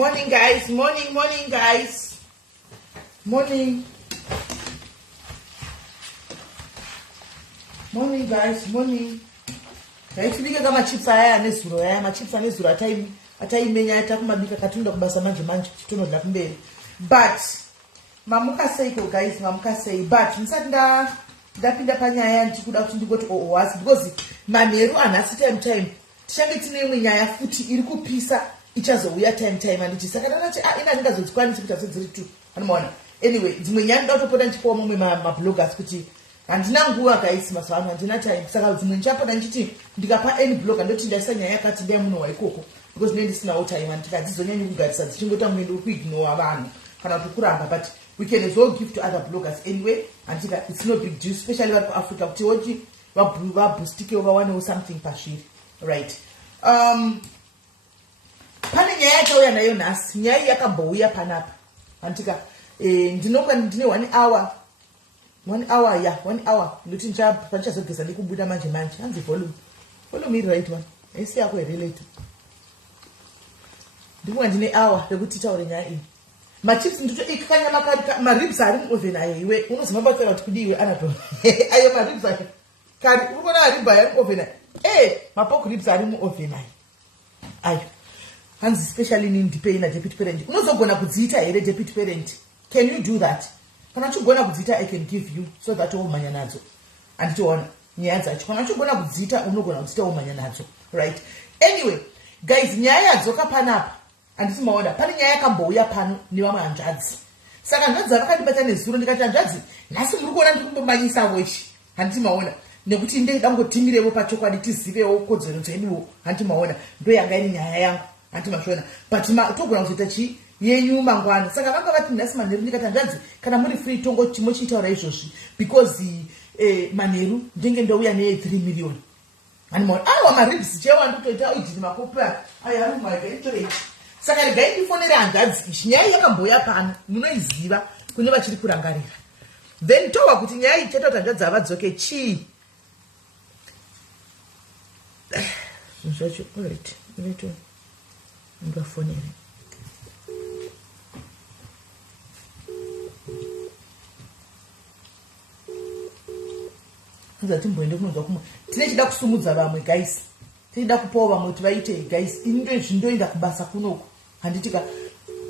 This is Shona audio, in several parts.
Morning, guys. Morning, guys. Morning. Morning, guys. Morning. Yaitibika kama chips aya nesuro ya machips anesuro ataimenya atakumabika katunda kubasa manje chitono la kumbele. But mamuka say guys, mamuka say but nsanda ndapinda panyaya ndikuda kuti ndikoti oasi because mameru anasi time tishange tine imwe nyaya futi iri kupisa ichazouya time anditi saka ndati ina ndingazozikwanisa kuti asedziri tu anomaona anyway dzimwe nyaya ndatopoda ndichipowa mumwe mabloggers kuti handina nguva guys mazuva ano handina time saka dzimwe ndichapoda ndichiti ndikapa any blogger ndoti ndaisa nyaya yakati ndai muno waikoko because ndine ndisinawo time andikadzizonyanyi kugarisa dzichingota mwendo wekuignora vanhu kana kuti kuramba but we can as well give to other bloggers anyway and it's no big deal especially for Africa kuti woti vaboostike vawanewo something pashiri right. Pane nyaya yatauya nayo nhasi nyaya yakambouya panapa andika ndinonga ndine 1 hour ndoti ndichazogeza ndikubuda manje hanzi volume iri right one aisi yako here later ndikunga ndine hour rekuti taure nyaya iyi machips ndito ikakanya maribs ari muoven ayo iwe unozimabatsira kuti kudi iwe anato ayo maribs ayo kari urikona aribha ari muoven ayo mapok ribs ari muoven ayo hanzi especially in ndipei deputy parent unozogona kudziita here deputy parent. Can you do that? Kana uchigona kudziita I can give you so that umanya nadzo anditiona nyaya dzacho kana uchigona kudziita unogona kudziita umanya nadzo right. Anyway guys nyaya yadzoka panapa anditi maona pane nyaya yakambouya pano nevamwe hanzvadzi saka hanzvadzi vakandibata nezuro ndikati hanzvadzi nhasi muri kuona ndiri kumbomanyisa weshi handiti maona nekuti ndeda ngotimiremo pachokwadi tizivewo kodzero dzeduwo handiti maona ndo yanga ine nyaya yangu handiti mashona but togona kuzoita chi yenyu mangwana saka vanga vati nhasi manheru ndikati hanzvadzi kana muri free tongo chimochiitaura izvozvi because manheru ndenge ndouya ne3 million handiti maona awa maribs chewa ndikutoita ujini makopa ayo ari mumaventorate saka regai ndifonere hanzvadzi ichi nyaya yakambouya pano munoiziva kune vachiri kurangarira then tova kuti nyaya iyi chatoti hanzvadzi havadzoke chii zvinhu zvacho alright iveto ndivafonere azatimboende kunonzwa kumwe tine chida kusumudza vamwe guys tichida kupawo vamwe kuti vaite guys ini zvindoenda kubasa kunoko handitika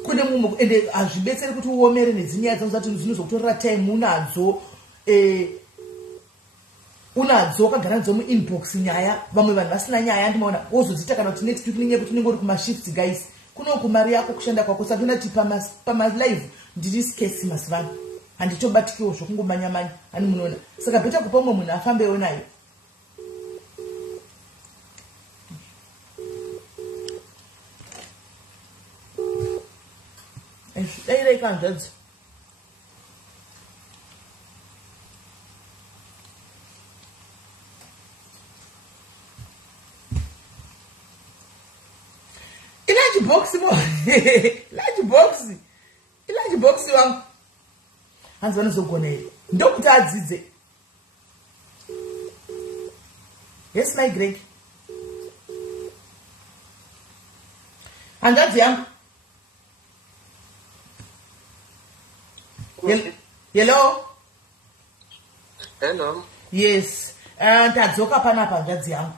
kune mumwe ende hazvibetseri kuti uomere nedzinyaya dzangu zati zvinozokutorera time unadzo wakagara nadzo muinbox nyaya vamwe vanhu vasina nyaya andimaona wozodzita kana kuti next week ninye kuti unenge uri kumashifts guys kunoku mari yako kushanda kwako saka ndinati pamalive ndiri skesi masivano handitobatikiwo zvokungomanya hani munoona saka bheta kupa umwe munhu afambewo nayo daireika hanzvadzi ilachi boxi wangu hanzi vanozogona here ndokuti adzidze. Yes my Greg hanzvadzi yangu hello yes tadzoka panapa hanzvadzi yangu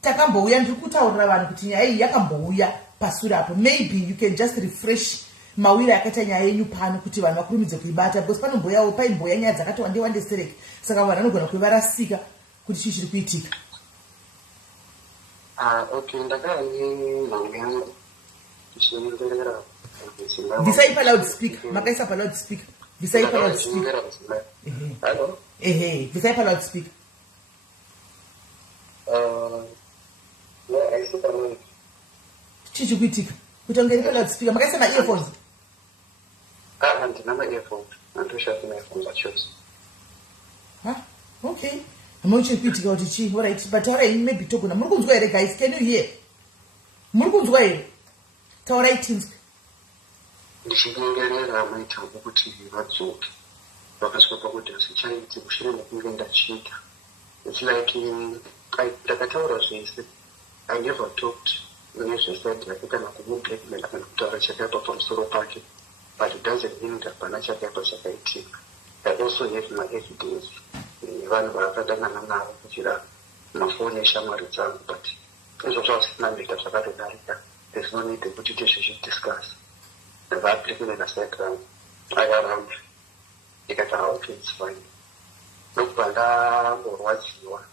takambouya ndiri kutaurira vanhu kuti nyaya iyi yakambouya pasure apo maybe you can just refresh mawira akaita nyaya yenyu pano kuti vanhu vakurumidze kuibata because panomboyawo paimboya nyaya dzakati wandesereke saka vanhu vanogona kuve varasika kuti chii chiri kuitika. Okay, ndakani visai paloudspeaker makaisa paloudspeaker visai paloudspeaker visai paloudspeaker chii chiri kuitika kuti ungeri paloudspeaker makaisa maearphones ndina maearphones andoshafi maearphones achose okay hamoi chiri kuitika kuti chii alright but taurai maybe togona muri kunzwa here guys can you hear muri kunzwa here taurai tinzwi ndichinyengerera maita kuti vadzoke vakasvika pakuti hasichaiti mushure mekunge ndachiita it's like ndakataura zvese I never talked nezvesati yakakana kumublackmail kana kutaura chakaipa pamusoro pake, but it doesn't mean that pana chakaipa chakaitika. I also have my evidence. Vanhu vakadangana navo kuchira mafoni eshamwari dzangu, but izvo zvasina mita zvakatodarika. There's no need kuti tizvidiscuss. Vaapirikira side rangu akaramba ndikati okay, it's fine. Ndokubva ndamborwadziwa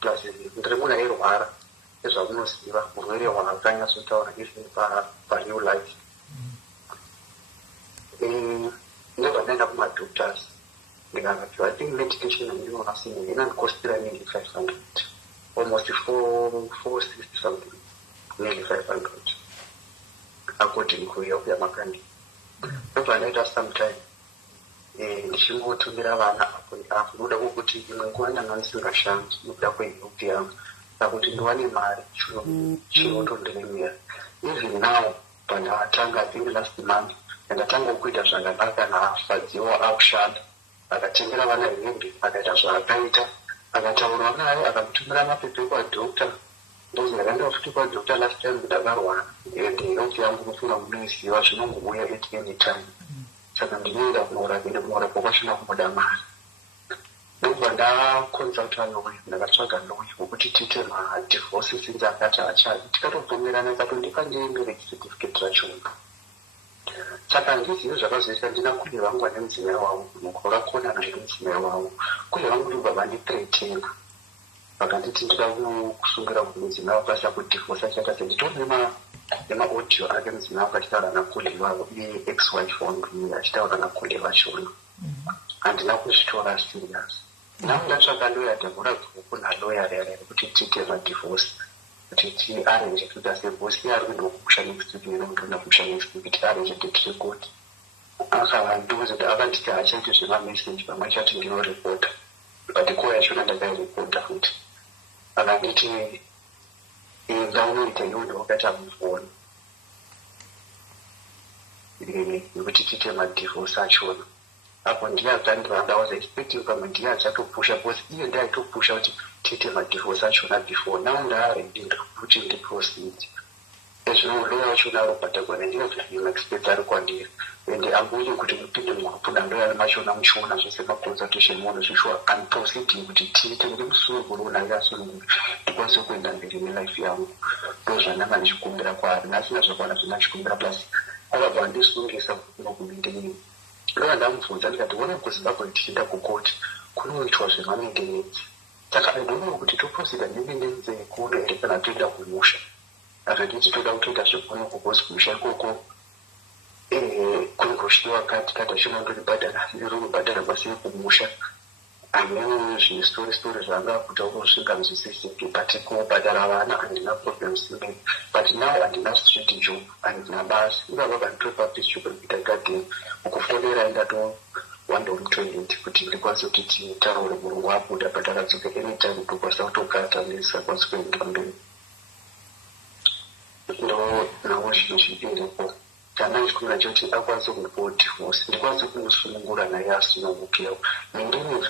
plus ndiri munhu airwara ezvamunoziva urwere hwakanyatsotaura even pareal life. Ndobva ndaenda kumadoctors ndikati I think medication andinonasinga inandikostira nearly 500, almost 460 something, nearly 500 according kuyamakandi. Ndobva ndaita sometime ndichingotumira vana apo noda kwokuti imwe nguva ndanga ndisingashandi nokuda kwehelp yangu pakuti ndiwane mari chinotondoremera. Even now pandatanga I think last month ndatanga kuita zvakanaka nafadziwa akushanda, akatengera vana hembe, akaita zvaakaita, akataura naye, akamutumira mapepe kwadhokta. Ndozi ndakaenda futi kwadhokta last time ndakarwara and help yangu kufunga munoiziva zvinongouya at any time. Saka ndinoenda kunorapwa kwashina kumuda mari. Ndobva ndakonsulta lawyer, ndakatsvaga lawyer wekuti tiite madivorce since akati achadi. Tikatobvumirana akatondipa marriage certificate rachona. Saka handizivi zvakazoita ndina kule vangu vane mudzimai wavo, mukuru akona naye mudzimai wavo. Kule vangu ndobva vandithreatena vakanditi ndida kusungira kumudzimai wavo basa kudivorce achata senditori nemaaudio ake mudzimai wavo achitaura nakule vavo iye ex-wife wangu achitaura nakule vachona. Handina kuzvitora serious. Now ndatsvaka lawyer ndavhura bhuku nalawyer kuti tiite madivorce, kuti tiarrange kuita sebosi iye ari kuenda kumusha next week nenokuenda kumusha next week tiarrange date record. Akavandiudza kuti akanditi hachaiti zvemamessage pamwe chati ndinorekota, but ko yachona ndakairekota futi. Akanditi ngaunoita iwo ndawakati amufoni nekuti tiite madivorce achona. Apo ndiye akandivanga, I was expecting pamwe ndiye achatopusha because iye ndiye aitopusha kuti tiite madivorce achona before. Now ndaaredi kuti ndiproceed. Ezvino lawyer wachona arobhadhagwa nendira kuti ndinoexpect ari kwandiri ende ambonye kuti mupinde mugurupu nandouya machona muchiona zvese maconsultation muone zvishwa and proceeding kuti tiite kuti musununguru naye asununguru ndikwanise kuenda mberi nelife yangu. Ndozvandanga ndichikumbira kwaari, nasina zvakwana zvandachikumbira plus akabva ndisungisa nokumindeni. Lawyer ndamubvunza ndikati wona kuzimbabwe tichienda kukoti kunoitwa zvemamendenensi, saka ndinoona kuti toproceda nemendenensi yekuda here kana toenda kumusha. Akanditi toda kutoita zvekuno kugosi kumusha ikoko kunongoshiwa kati achindondibhadhara irikubhadhara pasiri kumusha. Amene zvistory zvanga kuta kusvika muzvisisipi, but kubhadhara vana handina problems imberi, but now handina street job handina basi. Ibaba banditopa peace job rekuita garden, ukufonera indato wandomutoilet kuti ndikwanise kuti titaure murungu wabuda but akadzoka anytime ndokwanisa kutogata ndisakwanisi kuenda mberi. Ndo nawo zvinhu zvipindepo kana ndichikumbira choti akwanise kundipawo divorce, ndikwanise kumusunungura naye asunungukewo.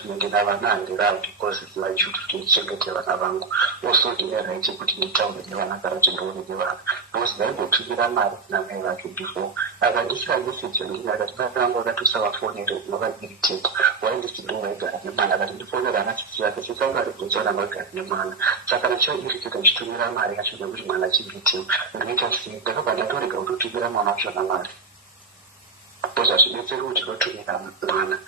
Ndina vana handirawo because it's my duty kuti ndichengete vana vangu. Also ndine right kuti nditaure nevana kana kuti ndione nevana because ndaimbotumira mari namai vake before. Akandisira message yandini akati baba vangu akatosavafonere unovairritate wai ndisindovaigara nemwana, akati ndifonera ana tsitsi vake sisaukarebvunza vana vagara nemwana. Saka ndachairritate ndichitumira mari yacho nekuti mwana achibvitiwa. Ndinoita sei? Ndakabva ndatorega kutotumira mwana wacho mari because hazvidetseri kuti ndotumira mwana.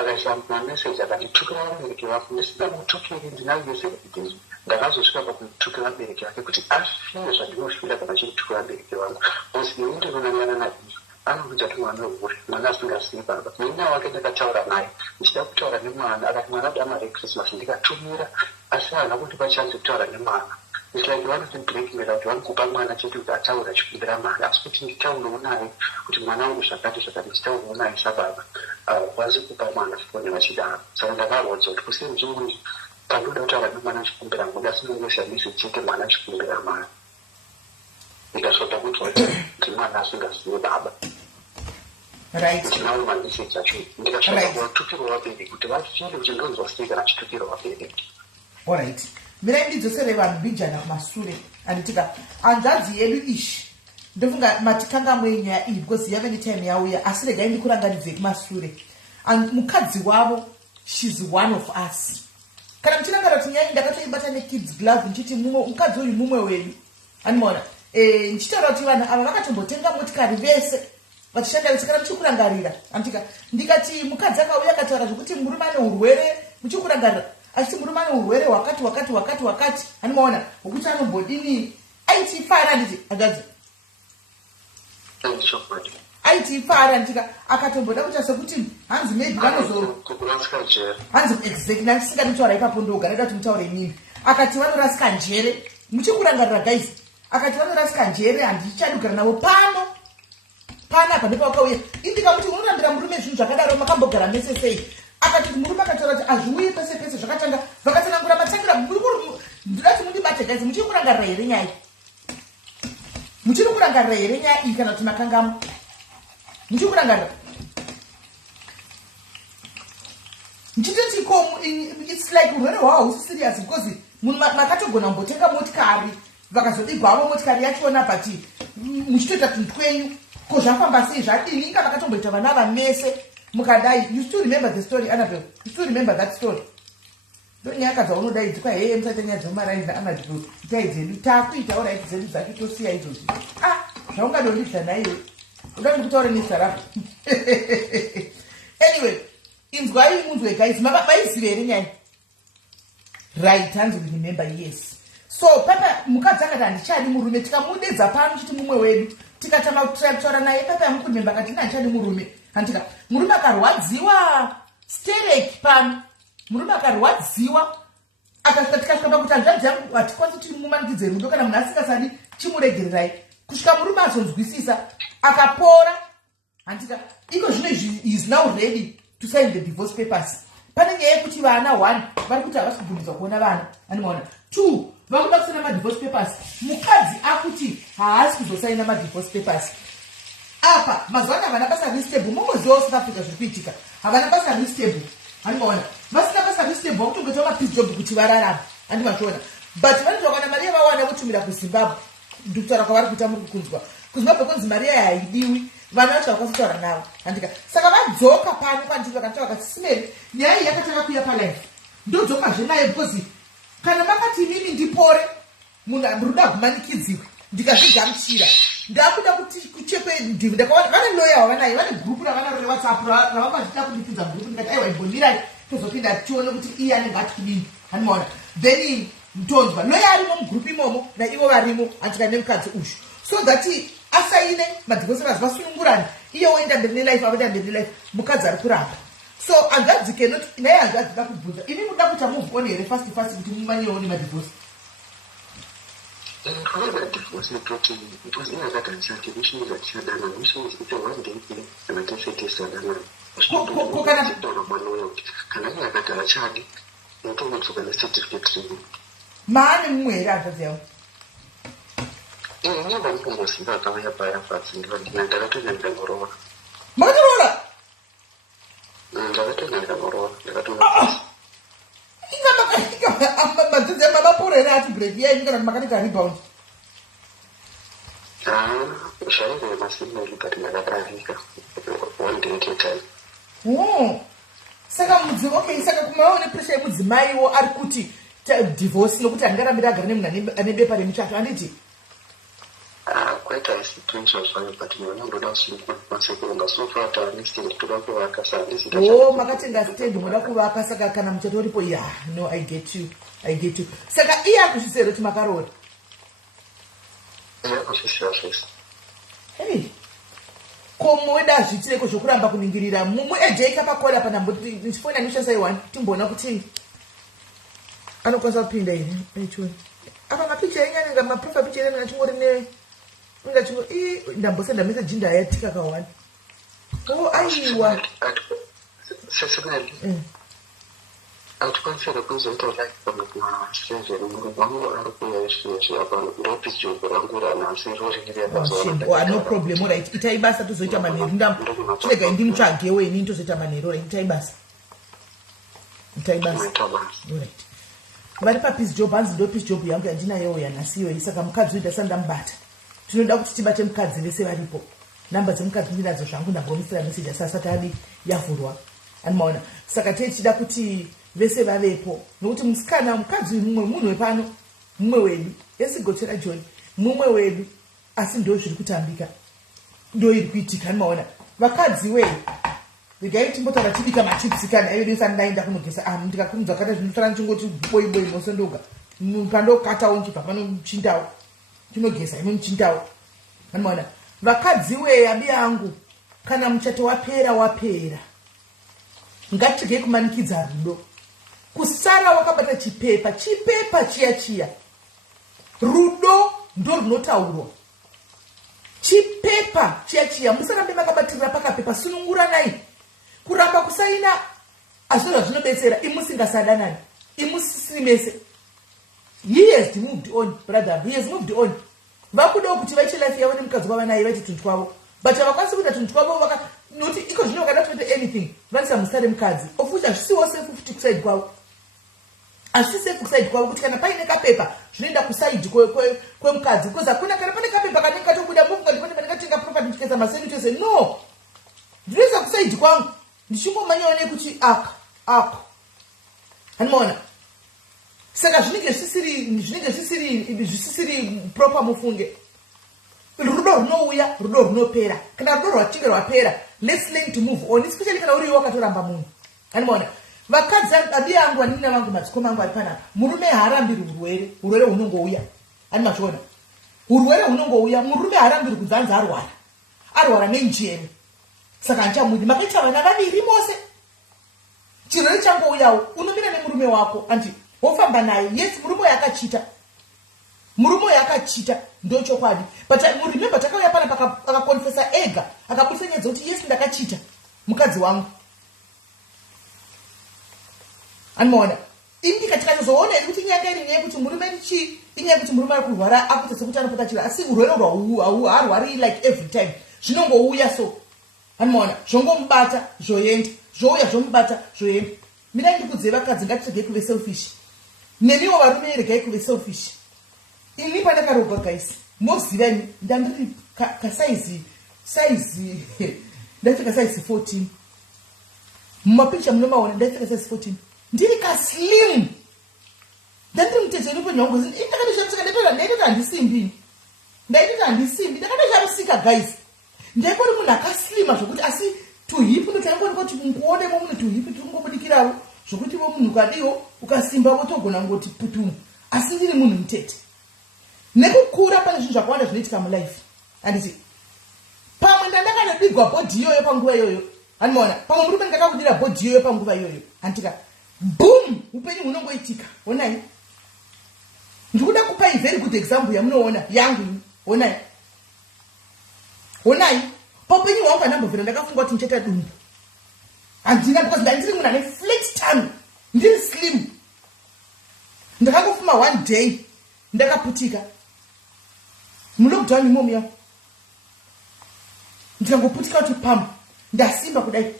Akaisa mamessage akanditukira vabereki vako, ndisina mutukiri ndinavese evidence. Ndakazosvika pakutukira vabereki vake kuti afiye zvandinofira kana chitukira vabereki vangu because ini ndinonangana naizvo. Anoudza kuti mwana uri mwana asingazivi baba. Nina wake ndakataura naye ndichida kutaura nemwana, akati mwana ada mari yeChristmas, ndikatumira asi haana kundipa chance kutaura nemwana. It's like vanotiblackmaila kuti vanokupa mwana chete kuti ataure achikumbira mari, asi kuti nditaurewo naye kuti mwana wangu zvakati nditaurewo naye sababa kwanise kupa mwana foni vachidaro. Saka ndakarwadza kuti kusenjuni pandoda kutaura nemwana achikumbira ngudi asi nongoshamisi chete mwana achikumbira mari. Ndikasvota kuti ndimwana asingazive baba. Ndinawo mameseji acho ndikasvota kuvatukirwa vabereki kuti vachiri kuti ndonzwa sei kana chitukirwa vabereki. Alright. mina ndidzosere vanhu bijana kumashure anditika anzvadzi yedu ishi ndofunga matikanga mwenyaya iyi because yave netime yauya asi regai ndikurangaridze kumashure mukadzi wavo she's one of us kana muchirangarira kuti nyaya ndakatoibata nekids glove ndichiti mukadzi uyu mumwe wedu animona ndichitaura kuti vanhu ava vakatombotenga motikari vese vachishanda vese kana muchikurangarira anditika ndikati mukadzi akauya akataura zvokuti murume ane urwere muchikurangarira achiti murume ane urwere wakati animaona wokuti anombodini aitifara nditi agazi aitifara nditika akatomboda kuita sekuti hanzi maybe hanzi exactly nandisinganitaura ipapo ndogara kuti mutaure nini akati vanorasika njere muchikurangarira guys akati vanorasika njere handichadugara navo pano apa ndepavakauya indikakuti unorambira murume zvinhu zvakadaro makambogara mese sei akati murume akataura kuti azviuye pese pese zvakatanga vakatanangura matangira ndidati mundibate guys muchikurangarira here nyaya muchiri kurangarira here nyaya iyi kana kuti makangamo muchikurangarira ndichitoti ko it's like urwere hwahwo husi serious because munhu makatogona kumbotenga motikari vakazobigwavo motikari yachona but muchitoita tunhu twenyu ko zvafamba sei zvadini inga vakatomboita vana vamese mukadai you still remember the story Annabelle you still remember that story ndonyaya dzaunodaidzi heye musati nyaya dzomaraidza Annabelle itai dzedu takuitawo raiti dzedu dzake tosiya izvozvi zvaungadondidza naiwe uda ndikutaure nesarafu anyway inzwai munzwe guys maizive here nyaya right hanzi remember yes so papa mukadzi akati handichadi murume tikamudedza pano chiti mumwe wedu tikatama kutaura naye papa yamukurememba akati handichadi murume handika murume akarwadziwa stereki pano murume akarwadziwa akasvika tikasvika pakuti hanzvadzi yangu hatikwanisi timumanikidze rudo kana munhu asingasadi chimuregererai kusvika murume azonzwisisa akapora handika iko zvino is now ready to sign the divorce papers pane nyaya yekuti vana 1 vari kuti havasi kubvumidzwa kuona vana animaona 2 vakuda kusaina madivorce papers mukadzi akuti haasi kuzosaina madivorce papers apa mazuva ano havana basa restable mongozivawo south africa zviri kuitika havana basa restable animaona vasina basa restable vakutongoitawo mapeace job kuti vararama handimachiona but vanoti vakana mari yavawana votumira kuzimbabwe ndikutaura kwavari kuita muri kukunzwa kuzimbabwe kunzi mari yayo haidiwi vana vacho vakasitaura navo handika saka vadzoka pano kwanditi vakataura kuti simeri nyaya iyi yakatanga kuuya palife ndodzokazve naye because kana makati inini ndipore munhu ruda kumanikidziwe ndikazvigamuchira ndakuda kuti kuchekwe ndivi ndakaona vane loya wavanayo vane gurupu ravana rewhatsapp ravangazvida kundipinza gurupu ndikati aiwa imbonirai tozopinda tione kuti iye anenge ati kudini hanimaona then ntonzwa loya arimo mugurupu imomo naivo varimo handika nemukadzi ushu so that asaine madivorce vasunungurana iye woenda mberi nelife avoenda mberi nelife mukadzi ari kuramba so hanzvadzi kenoti naye hanzvadzi da kubvunza ini muda kuita move on here fast kuti mumanyeoni madivorce divorce because inakatarisha which that sadana which is it one day and I say it sadana kana yakatara chadi ntomutsuka ne certificate maane mumwe here hanzvadzi yavo nyamba mukumbosimba akauya paya pasi ndakatoenda muroora makatoroora ndakatoenda muroora madzidzi amamapora here ati break yainyu kana kuti makaita rebound shainge masimeli but ndakadavika one day at a time saka okay saka kumaone pressure yemudzimaiwo ari kuti divorce nokuti handingarambira agara nemunhu ane bepa remuchato handiti quite a sequential fire, but you know, don't see once again, so far, listening to the work as a list. Oh, Makatinga stage, Mudakuaka Saka Kanamchatoripo, yeah, no, I get you. Saka, yeah, she said to Macaroni. Yeah, office. Hey, komweda zvitireko zvokuramba kuningirira mumwe ejeka pakola pana mboti ndichifona nisha sai one timbona kuti anokwanisa kupinda ine echo apa mapicha enyanga maprofile picture ena chingori ne ngachimo ndambosenda message ndayatika ka one aiwa sesonally atukwanisa kuzoita like kama stranger mungu anakuya issue about ndopi job rangura na sirori ndio bazo no problem right itaibasa tuzoita manero ndam chega ndi muchagewe ini tozoita manero right itaibasa right vari papeace job hanzi ndo peace job yangu yandinayo yanasiyo saka mukadzi uita sandambata tinoda kuti tibate mukadzi vese varipo namba dzemukadzi ndinadzo zvangu ndambomuisira meseji asi asati adi yavhurwa animaona saka tichida kuti vese vavepo nokuti musikana mukadzi mumwe munhu wepano mumwe wedu esigochera john mumwe wedu asi ndo zviri kutambika ndo iri kuitika animaona vakadzi we regai timbotaura tibika machipsi kana ive ndisani ndaenda kunogesa ndikakumudza kata zvinofana ndichingoti boyi mosondoga pandokatawo nchibva pano muchindawo tinogesa ime muchindawo animaona vakadzi we abi yangu kana muchato wapera ngatirege kumanikidza rudo kusara wakabata chipepa chiya rudo ndo runotaurwa chipepa chiya musarambe makabatirira pakapepa sununguranai kuramba kusaina azvino zvinobetsera imusingasadanani imusisimese. He has moved on, brother. He has moved on. Vakuda kuti vaiche life yavo nemukadzi wavo naye vaiti tuntu kwavo. But havakwanisi kuita tuntu kwavo vaka noti iko zvino kana toite anything. Vanisa musare mukadzi. Ofucha zvisiwo safe kuti kuside kwavo. Asi safe kuside kwavo kuti kana paine kapepa zvinoenda kuside kwemukadzi. Because hakuna kana pane kapepa kanenge katobuda mungu ngati pane katenga property tikeza maseni chose. No. Ndinoisa kuside kwangu. Ndichingomanya kuti aka. Hanimona. Saka zvinenge zvisiri proper mufunge. Rudo runouya, rudo runopera. Kana rudo rwachinge rwapera, let's learn to move on. Especially kana uri wakatoramba munhu. Hanimona. Vakadzi abi angu anina vangu madzikoma angu ari panapa. Murume haarambiri urwere hunongouya. Hanimachona. Urwere hunongouya, murume haarambiri kudzanza arwara. Arwara nenjere. Saka nchamudi makaita vana vaviri mose. Chirwere changouyawo, unomira nemurume wako anti wofamba naye. Yes, murume yakachita ndo chokwadi. But remember takauya pana akakonfesa ega akabudisa nyaya kuti yes ndakachita mukadzi wangu. Anmona indika tikazoona kuti nyanga iri nyaya kuti murume ndichi inyaya kuti murume ari kurwara akuita sekuti anopota chira asi urwere harwari like every time zvinongouya so. Anmona zvongomubata zvoenda zvouya zvomubata zvoenda. Mina ndikudze vakadzi ngatirege kuve selfish. Nemiwo varume regai kuve selfish. Ini pandakaroga guys mozivani ndandiri kasaizi ndafika size 14 mumapicha munomaona ndafika size 14 ndiri kaslim ndandiri mutete upenyu hwangu ndakatoshamsika ndaita handisimbi ndakatoshamsika guys ndaipori munhu akaslima zvokuti asi tuhipu ndotaingooneka kuti mukuonemo munhu tuhipu tiri kungobudikirawo zvokuti vo munhu ukadiwo ukasimba votogona ngoti putumu asi ndiri munhu mutete. Nekukura pane zvinhu zvakawanda zvinoitika mulife. Handiti pamwe ndandakadibigwa bhodhi iyoyo panguva iyoyo. Hanimona pamwe murume ndakakudira bhodhi iyoyo panguva iyoyo. Handika boom upenyu hunongoitika. Onai ndikuda kupai very good example yamunoona yangu. Onai paupenyu hwangu handambovhera ndakafunga kuti ndichaita dumbu. Handina because ndandiri munhu ane flex tongue ndiri slim. Ndakangofuma one day ndakaputika mulockdown imomo yangu ndikangoputika kuti pam ndasimba kudai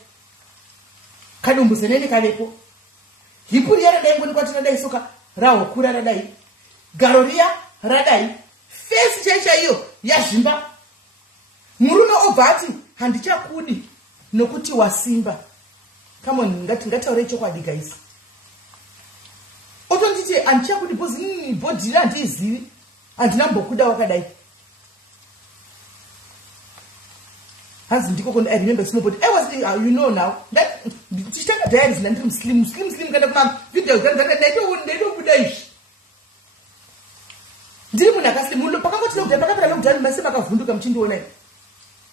kadumbu zenene kavepo hipu riya radai ngonikwa tinadai soka rahokura radai garo riya radai fesi chaisha iyo yazvimba murume obva ati handichakudi nokuti wasimba. Come on ngataure chokwadi guys. Otonditi handichakudi bhozi bhodhi iri handiizivi handina mbokuda wakadai. Hanzi ndiko I remember small body. I was you know now that tichitanga diaries ndiri slim kana kuma video ndaito kudai. Ndiri munhu akaslim munhu pakangoti lockdown pakapera lockdown mase makavhunduka muchindiona.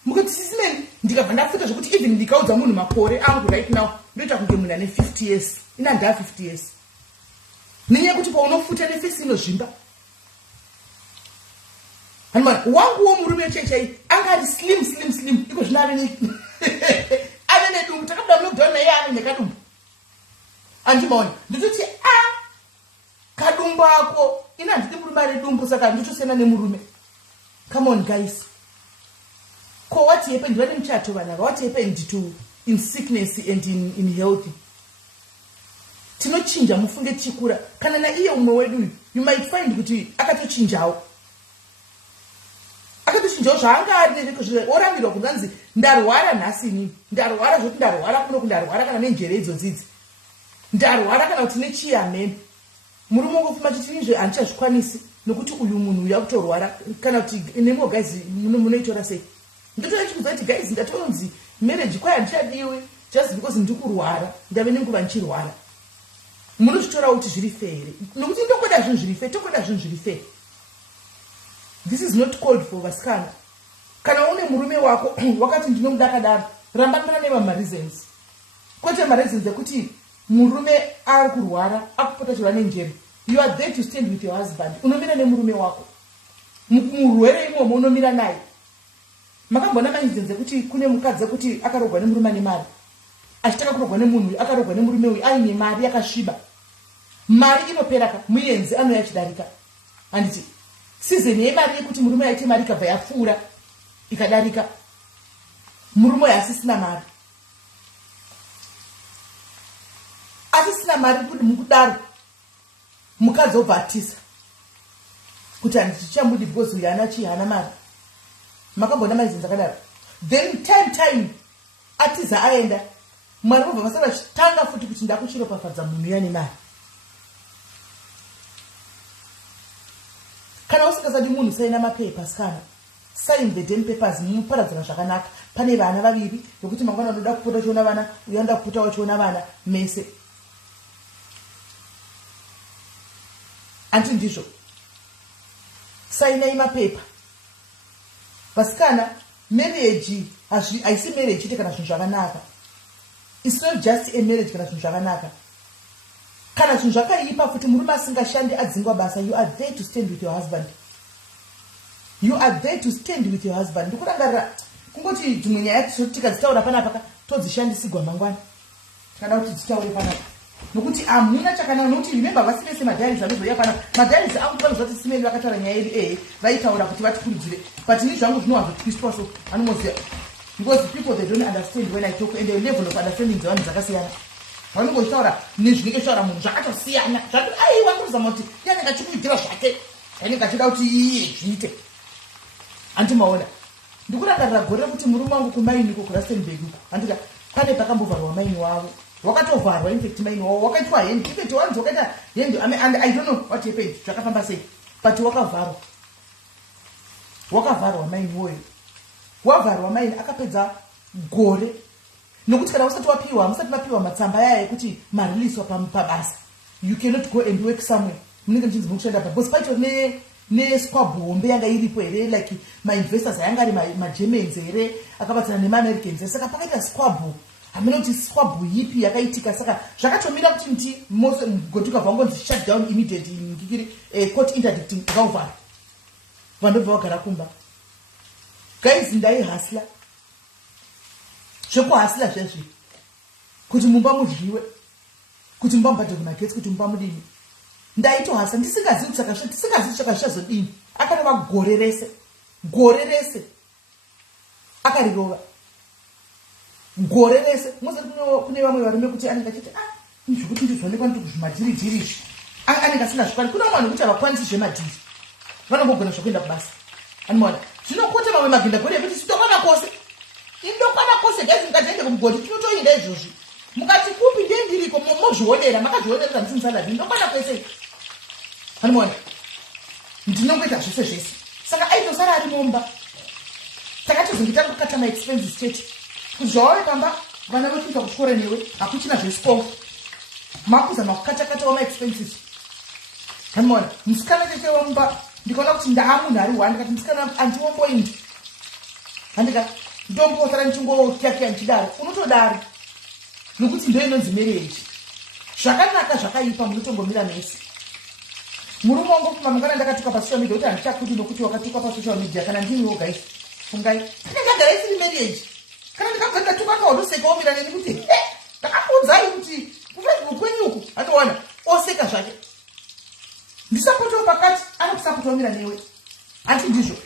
Mukati sisimeni ndikabva ndafuta zvokuti even ndikaudza munhu makore angu right now ndoita kunge munhu ane 50 years. Ina nda 50 years. Ninya kuti paunofuta nefesi inozvimba. Hanimana wangu wo murume chechai angari slim iko zvinave ni ave nedumbu takabda lockdown naye ave nekadumbu. Andimona nditoti kadumbu ako ina nditi murume ane dumbu saka nditosiyana nemurume. Come on guys. Ko what happened when muchato vana what happened to in sickness and in health. tinochinja mufunge tichikura. Kana naiye umwe wedu you might find kuti akatochinjawo. Akatochinjawo zvaanga ari nezveko orambirwa kunanzi ndarwara nhasi inini. Ndarwara zvoti ndarwara kuno kundarwara kana nenjere idzodzidzi. Ndarwara kana kuti nechiyameni. Murume ngofuma chitinizve handichazvikwanisi nokuti uyu munhu uya kutorwara kana kuti nemo guys munoitora sei. Nditoda chikuudza kuti guys ndatonzi marriage kwai handichadiwi just because ndikurwara ndave nenguva ndichirwara. Munozvitora kuti zviri fair nokuti ndokweda zvinhu zviri fair tokweda zvinhu zviri fair. This is not called for vasikana. Kana une murume wako wakati ndinomuda kadaro rambana nemareasons. Kwete mareasons ekuti murume ari kurwara akupotatirwa nenjere. You are there to stand with your husband. Unomira nemurume wako. Murwere imomo unomira naye. Makambona mainzenze kuti kune mukadzi kuti akarogwa nemurume ane mari. Achitaka kurogwa nemunhu akarogwa nemurume uyu aine mari yakasviba. Mari inopera muenzi anouya achidarika. Handiti season yemari yekuti murume aite mari ikabva yapfuura ikadarika. Murume uyu asisina mari. Asisina mari kuti mukudaro mukadzi obva atisa kuti handiti chambudi because uyu hana mari. Makambona maizinza akadaro. Then time atiza aenda Mwari vobva vasara vachitanga futi kuti ndakuchiropafadza munhu yane mari. Kana usingasadi munhu saina mapepa sikana. Sign the damn papers muparadzana zvakanaka. Pane vana vaviri nokuti mangwana unoda kupota uchiona vana uya nda kupota uchiona vana mese. Anti ndizvo. Sainai mapepa. Vasikana marriage haisi marriage chete kana zvinhu zvakanaka. It's not just a marriage kana zvinhu zvakanaka. Kana zvinhu zvakaipa futi murume asingashandi adzingwa basa, you are there to stand with your husband. You are there to stand with your husband. Ndikurangarira kungoti dzimwe nyaya tikadzitaura panapa todzishandisigwa mangwana. Kana kuti dzitaure panapa. Nokuti amuna chakanaka nokuti remember vasinese madharis anozoya panapa. Madharis angu panozoti simeni vakataura nyaya yedu vaitaura kuti vatikurudzire. But ni zvangu zvinowazvotwistwa so anomoziya. Because people they don't understand when I talk and the level of understanding is zvakasiyana. Vanongotaura nezvinenge taura munhu zvakatosiyana. Zvati aiwa ndozama kuti yanenge achikuitira zvake. Yanenge achida kuti iye zviite. Andimaona. Ndikurangarira gore kuti murume wangu kumaini ko kuRustenburg uko. Andika pane pakambovharwa maini wavo. Wakatovharwa in fact maini wavo wakaitwa hendi. Tiketi wanzi wakaita hendi and I don't know what happened. Zvakafamba sei. But wakavharwa. Wakavharwa maini woyo. Wavharwa maini akapedza gore. Nokuti kana usati wapiwa, musati mapiwa matsamba yaya ekuti mariliswa pabasa. You cannot go and work somewhere. Munenge mchinzi mukushanda pa. Because pacho ne-squab hombe yanga iripo here, like my investors yanga ari ma-Germans here, akabatsana nema-Americans. Saka pakaita squab. Hamina kuti squab yipi yakaitika. Saka zvakatomira kuti mti mose mgotuka vangonzi shut down immediately. Ngikiri court interdicting vakavhara. Vandobva vagara kumba. Guys, ndai hasla. Zvekuhasla zvezvi. Kuti mumba mudyiwe. Kuti mumba mubhadhe kumagetsi kuti mumba mudini. Ndaitohasla ndisingazivi kuti chakasha ndisingazivi chakashazodini. Akarova gore rese. Gore rese. Akarirova. Gore rese. Mozati kune vamwe varume kuti anenge achiti zvekuti ndizvonekwa ndiri kuzvimadhiri izvi. Anenge asingazvikwani. Kuna vanhu kuti havakwanisi zvemadhiri. Vanongogona zvokuenda kubasa. Anoona. Zvinokota mamwe magenda gore kuti sitokwana kose. Indokwana kose guys mukatende kumugodi tinotoinda izvozvi. Mukati kupi ndendiriko mozvionera makazvionera ndinzala ndokwana kwese. Anoona. Ndinongoita zvese. Saka aitosara ari mumba. Takatozongita kukata ma expenses chete. Kuzvaone pamba vana vokuita kuchikora newe hakuchina zvesikoro. Makuzama kukata wa ma expenses. Anoona. Musikana chete wamumba ndikaona kuti ndaamunhu ari wani kati musikana andiwomboindi. Handika ndombosara ndichingotyakya ndichidaro unotodaro nokuti ndo inonzi marriage. Zvakanaka zvakaipa munotongomira mese. Murume wangu kuma mangana ndakatuka pasocial media kuti handichakuti nokuti wakatuka pasocial media kana ndiniwo guys. Fungai. Ndakagara isiri marriage. Kana ndikabva ndatuka kahodoseka womira neni kuti ndakakuudzai kuti kufacebook kwenyuku atowana oseka zvake. Ndisapotewo pakati anokusapota womira newe. Anti ndizvo.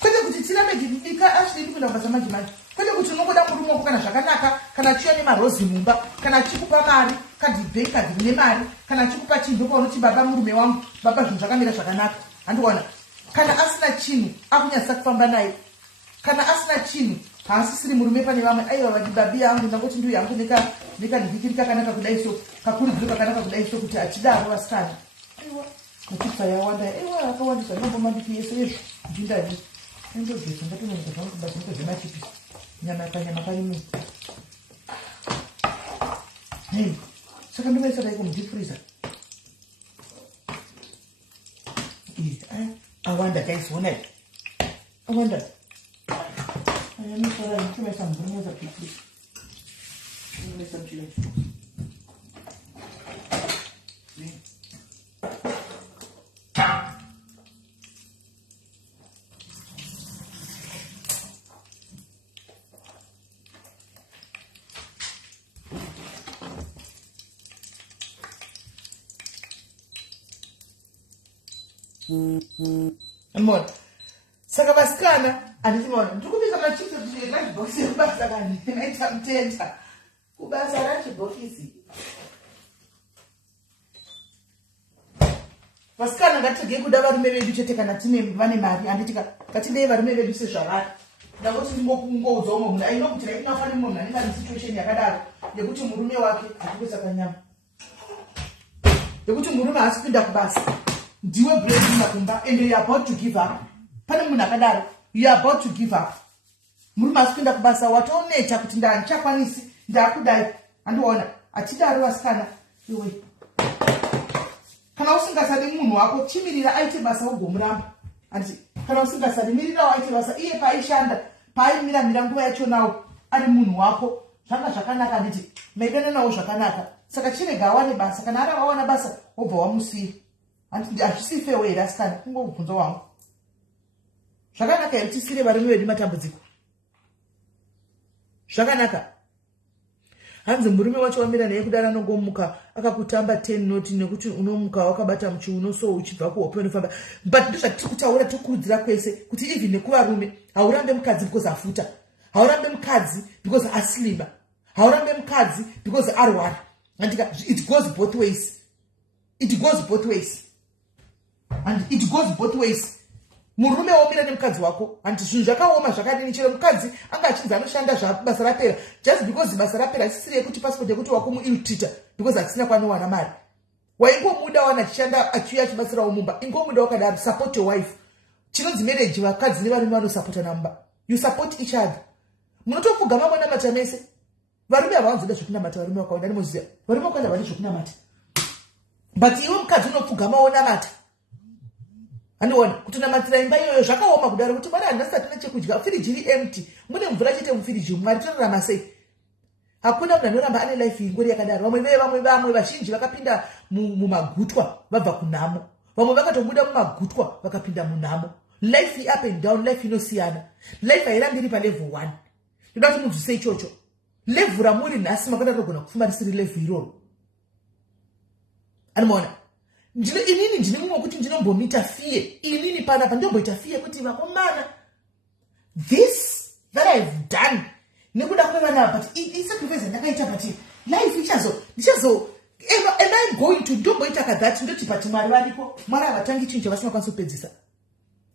Kwete kuti tina medika ashiri kuenda kubasa manje. Kwete kuti unokuda murume wako kana zvakanaka, kana achiuya nemarozi mumba, kana achikupa mari, kadhibhei kadhiri nemari, kana achikupa chinhu paunoti baba murume wangu, baba zvinhu zvakamira zvakanaka. Handiwana. Kana asina chinhu akunyasa kufamba naye. Kana asina chinhu haasisiri murume pane vamwe, aiwa vadibabi yangu ndangoti ndiyo yangu nekadhikiri kakanaka kudai so, kakurudziro kakanaka kudai so kuti achidaro vasikana. Aiwa. Nokufa yawanda, aiwa akawandisa nombomandiki yese yezvo. Ndindani. Ndozvese ndatonomuka zvangu kubazimuka zvemachipi. Nyama kanyi munhu. Hey, saka ndomaisa daiko mudeep freezer. Awanda kaizona iyi. Awanda. Ayamisara ndomaisa mvurumuza pipi. Ndomaisa mchile. Mbona saka vasikana andinoona ndikubika machipsi kuti rachibhokisi rekubasa kani naita mutenda kubasa rachibhokisi. Vasikana ngatirege kuda varume vedu chete kana vane mari. Anditika ngatidei varume vedu sezvavari. Ndangoti ndingoudzawo munhu aino kuti rainofanira munhu anenge ane situation yakadaro yekuti murume wake achikuisa kanyama, yekuti murume haasi kupinda kubasa, ndiwe breadwinner kumba and you are about to give up. Pane munhu akadaro, you are about to give up. Murume haasi kupinda kubasa, watooneta kuti ndandichakwanisi ndakudai. Andiona achidaro vasikana iwe. Kana usingasadi munhu wako chimirira aite basa ugomuramba. Anditi kana usingasadi mirira aite basa iye paishanda paimiramira nguva yacho nawo ari munhu wako zvanga zvakanaka. Anditi maidana nawo zvakanaka. Saka chirega awane basa, kana ari awana basa wobva wamusiya. Anditi hazvisifewo here asikana, kungobvunza wangu. Zvakanaka here tisire varume vedu matambudziko? Zvakanaka. Hanzi murume wacho wamira naye kudara nongomuka akakutamba 10 noti nekuti unomuka wakabata muchiuno so uchibva kuhope unofamba. But ndozvatiri kutaura tokurudzira kwese kuti even nekuvarume haurambe mukadzi because afuta, haurambe mukadzi because asliba, haurambe mukadzi because arwara. Andika it goes both ways. It goes both ways. And it goes both ways. Murume womira nemukadzi wako anti zvinhu zvakaoma zvakadini chero mukadzi anga achinzi anoshanda zvabasa rapera just because basa rapera asisiri yekuti passport yekuti wakomu ill-treater because hatisina kwanowana mari. Waingomuda wana achishanda achiuya achibatsirawo mumba, ingomuda wakadaro. Support your wife. Chinonzi marriage vakadzi nevarume vanosapotana mumba. You support each other. Munotopfugama monamata mese. Varume havavanzoda zvokunamata varume vakaunda ndimoziva. Varume vakaunda vane zvokunamata. But iwe mukadzi unopfugama wonamata. Anoona kuti namatira imba iyoyo zvakaoma kudaro kuti mwana handina satina chekudya, firiji iri empty, mune mvura chete mufiriji, Mwari torarama sei? Hakuna munhu anoramba ane life ingori yakadaro. Vamwe vazhinji vakapinda mumagutwa vabva kunhamo, vamwe vakatobuda mumagutwa vakapinda munhamo. Life up and down, life inosiyana. Life hairambi iri palevel 1. Ndoda kuti munzwise ichocho. Level ramuri nhasi makada togona kufamba risiri level iroro. Anoona inini ndine mumwe kuti ndinombomita fiye inini panapa ndomboita fiye kuti vakomana this that I've done nekuda kwevana but isacrifice ndakaita but life ndichazo am I going to ndomboita kadhati ndoti but Mwari variko, Mwari havatangi chinhu chavasingakwanisi kupedzisa.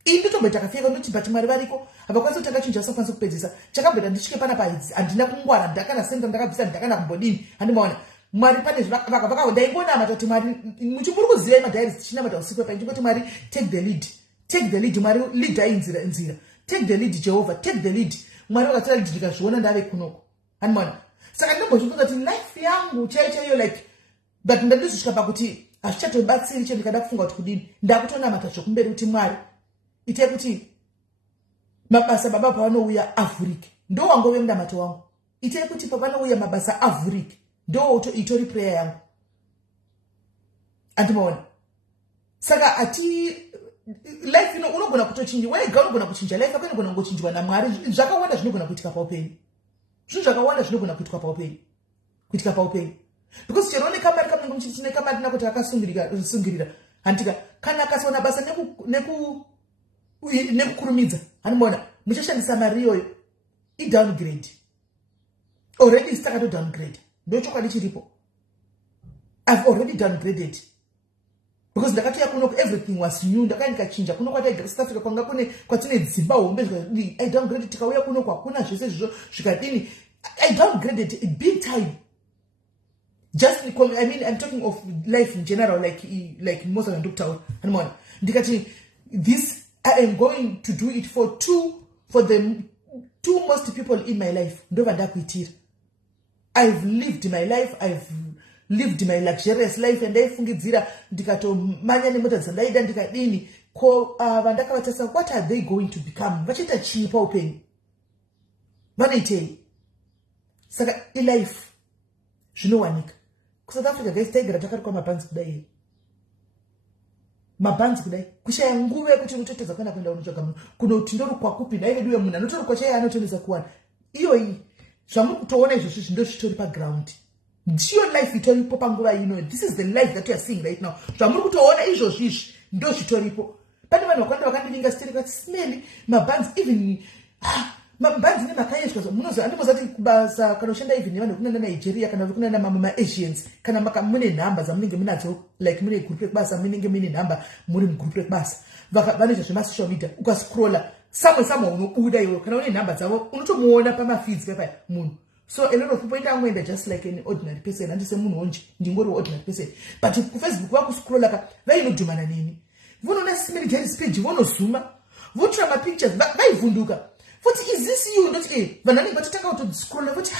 Ini ndotomboita kafeka ndoti but Mwari variko havakwanisi kutanga chinhu chavasingakwanisi kupedzisa. Chakabvira ndisvike panapa handina kungwara, ndakana senda ndakabvisa ndakana kumbodini. Handimaona Mwari pane zvakavaka ndaingonama kuti Mwari muchimuri kuziva madhairi tichinamata usiku pa ndingoti Mwari take the lead Mwari lead inzira take the lead Jehovah take the lead Mwari wakatira lead ndikazviona ndave kunoko. Handimaona saka ndinombozvibvunza kuti life yangu chaiyo like but ndandizosvika pakuti hazvichatobatsiri che ndikada kufunga kuti kudini ndakutonamata zvokumberi kuti Mwari itai kuti mabasa baba pavanouya avhurike. Ndo wangove munamato wangu. Itai kuti pavanouya mabasa avhurike. Ndo itori prayer yangu. Andimaona. Saka ati life unogona kutochinja, wega unogona kuchinja life yako inogona kungochinjwa naMwari. Zvakawanda zvinogona kuitika paupenyu. Zvinhu zvakawanda zvinogona kuitika paupenyu. Because chero nekamari kamwe muchitine kamari nakuti akasungirira. Handika kana akasaona basa nekukurumidza. Handimaona muchashandisa mari iyoyo. downgrade already staka to downgrade ndochokwadi chiripo. I've already downgraded because ndakatoya kuno everything was new ndakachinja kuno kwataigara South Africa kwanga kune kwatine dzimba hombe I downgraded tikauya kuno kwakuna zvese izvozvo zvikadini. I downgraded big time. Just because, I mean, I'm talking of life in general, like most of them talk about. This I am going to do it for the two most people in my life. I've lived my life. I've lived my luxurious life, and I fungidzira ndikato manya nemota dzandaida ndikadini ko vandakavatasa what are they going to become? Vachita chii paupenyu? Vanoitei? Saka life zvinowanika. South Africa guys taigara takari kwa mabhanzi kudai. Mabhanzi kudai. Kushaya nguve kuti unotetedza kana kuenda unotsvaga munhu. Kuno tindori kwakupi naye ndiwe munhu anotori kwachaya anotonesa kuwana. Iyo zvamuri kutoona izvozvo zvindo zvitori paground. Ndiyo life itoripo panguva ino. This is the life that you are seeing right now. Zvamuri kutoona izvozvo izvi ndo zvitoripo. Pane vanhu vakandivinga steri kuti smelly mabhanzi even mabhanzi nemakayezwa munozo andimozati kubasa kana ushanda even nevanhu kuna Nigeria kana kuna mama Asians kana mune nhamba dzamunenge munadzo like mune group rekubasa munenge mune nhamba muri mugroup rekubasa vanoita zvemasocial media ukascrolla samwe unobuda iwe kana une nhamba dzavo unotomuona pamafeeds pepa munhu. So a lot of people are just like an ordinary person and say munhu onje ndingori ordinary person but ku Facebook wakuscrolla ka vainodhumana nini vonona smell jerry speech vonozuma votra ma pictures vaivhunduka. What is this you? Not a banana, but take out to scroll. What is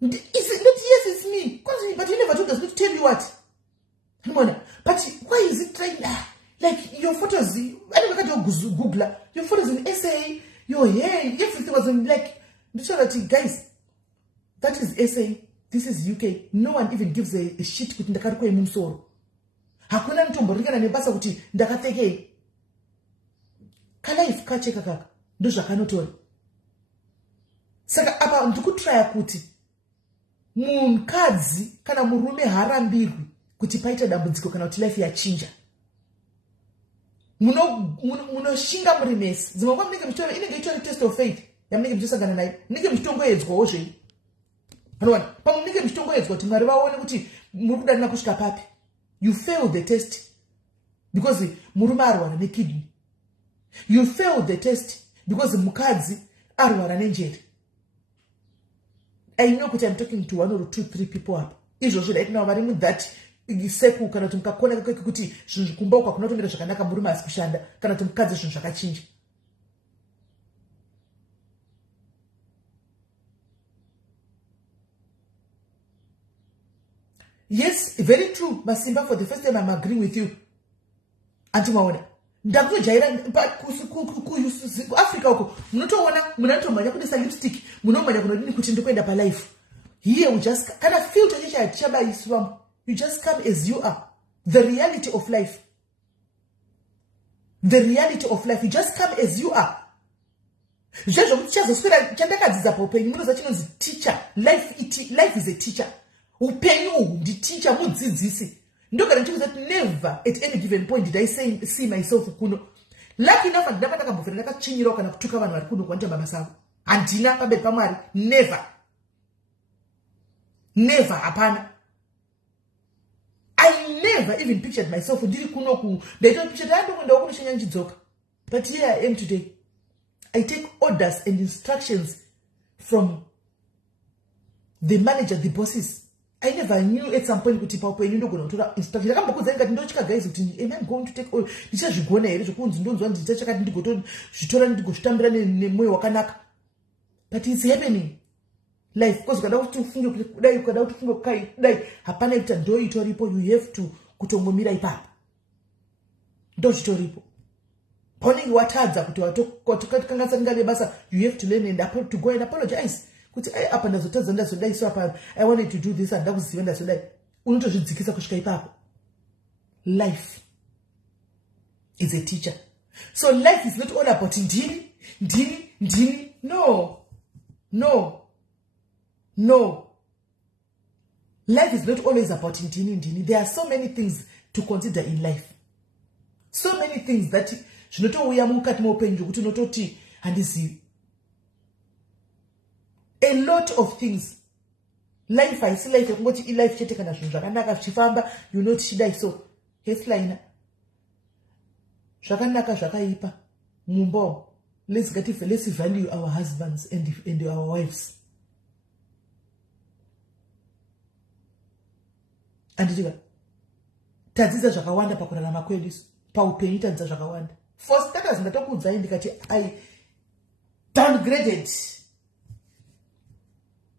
it? Not yes, it's me. But you never told us to tell you what. But why is it trying? Like your photos, I don't know how to Google. Your photos in SA, your hair, everything was in like. Guys, that is SA. This is UK. No one even gives a shit kuti ndakarikwa imusoro. Hakuna mtombo ringana nebasa kuti ndakatheke. Life kacheka kaka ndo zvakanotori. Saka apa ndikutraya kuti munhukadzi kana murume harambirwi kuti paita dambudziko kana kuti life yachinja. Munoshinga muri mesi. Dzimwe nguva munenge muchitora inenge itori test of faith yamunenge muchisangana nayo. Munenge muchitongoedzwawo zvei. Panowana pamwe munenge muchitongoedzwa kuti Mwari vaone kuti muri kudanira kusvika papi. You fail the test because murume arwara nekidney. You failed the test because mukadzi arwara nenjeri. I know that I'm talking to 1 or 2, 3 people up. Izvozvo right now vari that seku kana kuti mukakona kuti zvinhu zvikumba kunotomira zvakanaka murume asi kushanda kana kuti mukadzi zvinhu zvakachinja. Yes, very true. Masimba, for the first time I'm agreeing with you. Antimaona. Ndakujaira Africa uko munotoona munatomanya kudisa lipstick munomanya kunodini kuti ndikoenda pa life. Here we just kana filter chicha chaba iswam. You just come as you are. The reality of life. The reality of life. You just come as you are. Jejo mchazo swera chandakadzidza pa upenyu munoza chinonzi teacher. Life is a teacher. Upenyu ndi teacher mudzidzisi. Ndogara ndichikuti never at any given point did I see myself kuno. Lucky enough ndinapa ndakambofera ndakachinyira kana kutuka vanhu vari kuno kwandita mabasa avo. Handina pamberi paMwari. Never. Never hapana. I never even pictured myself ndiri kuno ku. Ndaito picture ndandongoenda kunoshanya njidzoka. But here I am today. I take orders and instructions from the manager, the bosses. I never knew at some point kuti paupo ino ndogona kutora instruction. Akambokudza ngati ndochika guys kuti am I going to take all ndichazvigona here zvokunzi ndonzwa ndichachakati ndigoto zvitora ndigozvitambira nemoyo wakanaka. But it's happening. Life because kada kuti ufunge kuti kudai kada kuti ufunge kai kudai hapana ita ndo itoripo you have to kutongomira ipapo. Ndo chitoripo. Pawunenge watadza kuti watokanganisa ngale basa you have to learn and to go and apologize. Kuti apa ndazotadza ndazodai so apa I wanted to do this and ndakuziva ndazodai unotozvidzikisa kusvika ipapo. Life is a teacher. So life is not all about ndini. No. Life is not always about ndini. There are so many things to consider in life. So many things that zvinotouya mukati meupenyu kuti unototi handizivi. a lot of things. Life haisi life ekungoti ilife chete kana zvinhu zvakanaka zvichifamba you know chidai so headliner zvakanaka zvakaipa mumba let's value our husbands and our wives. Anditika tadzidza zvakawanda pakurarama kwedu paupenyu tadzidza zvakawanda. For starters ndatokuudzai ndikati I downgraded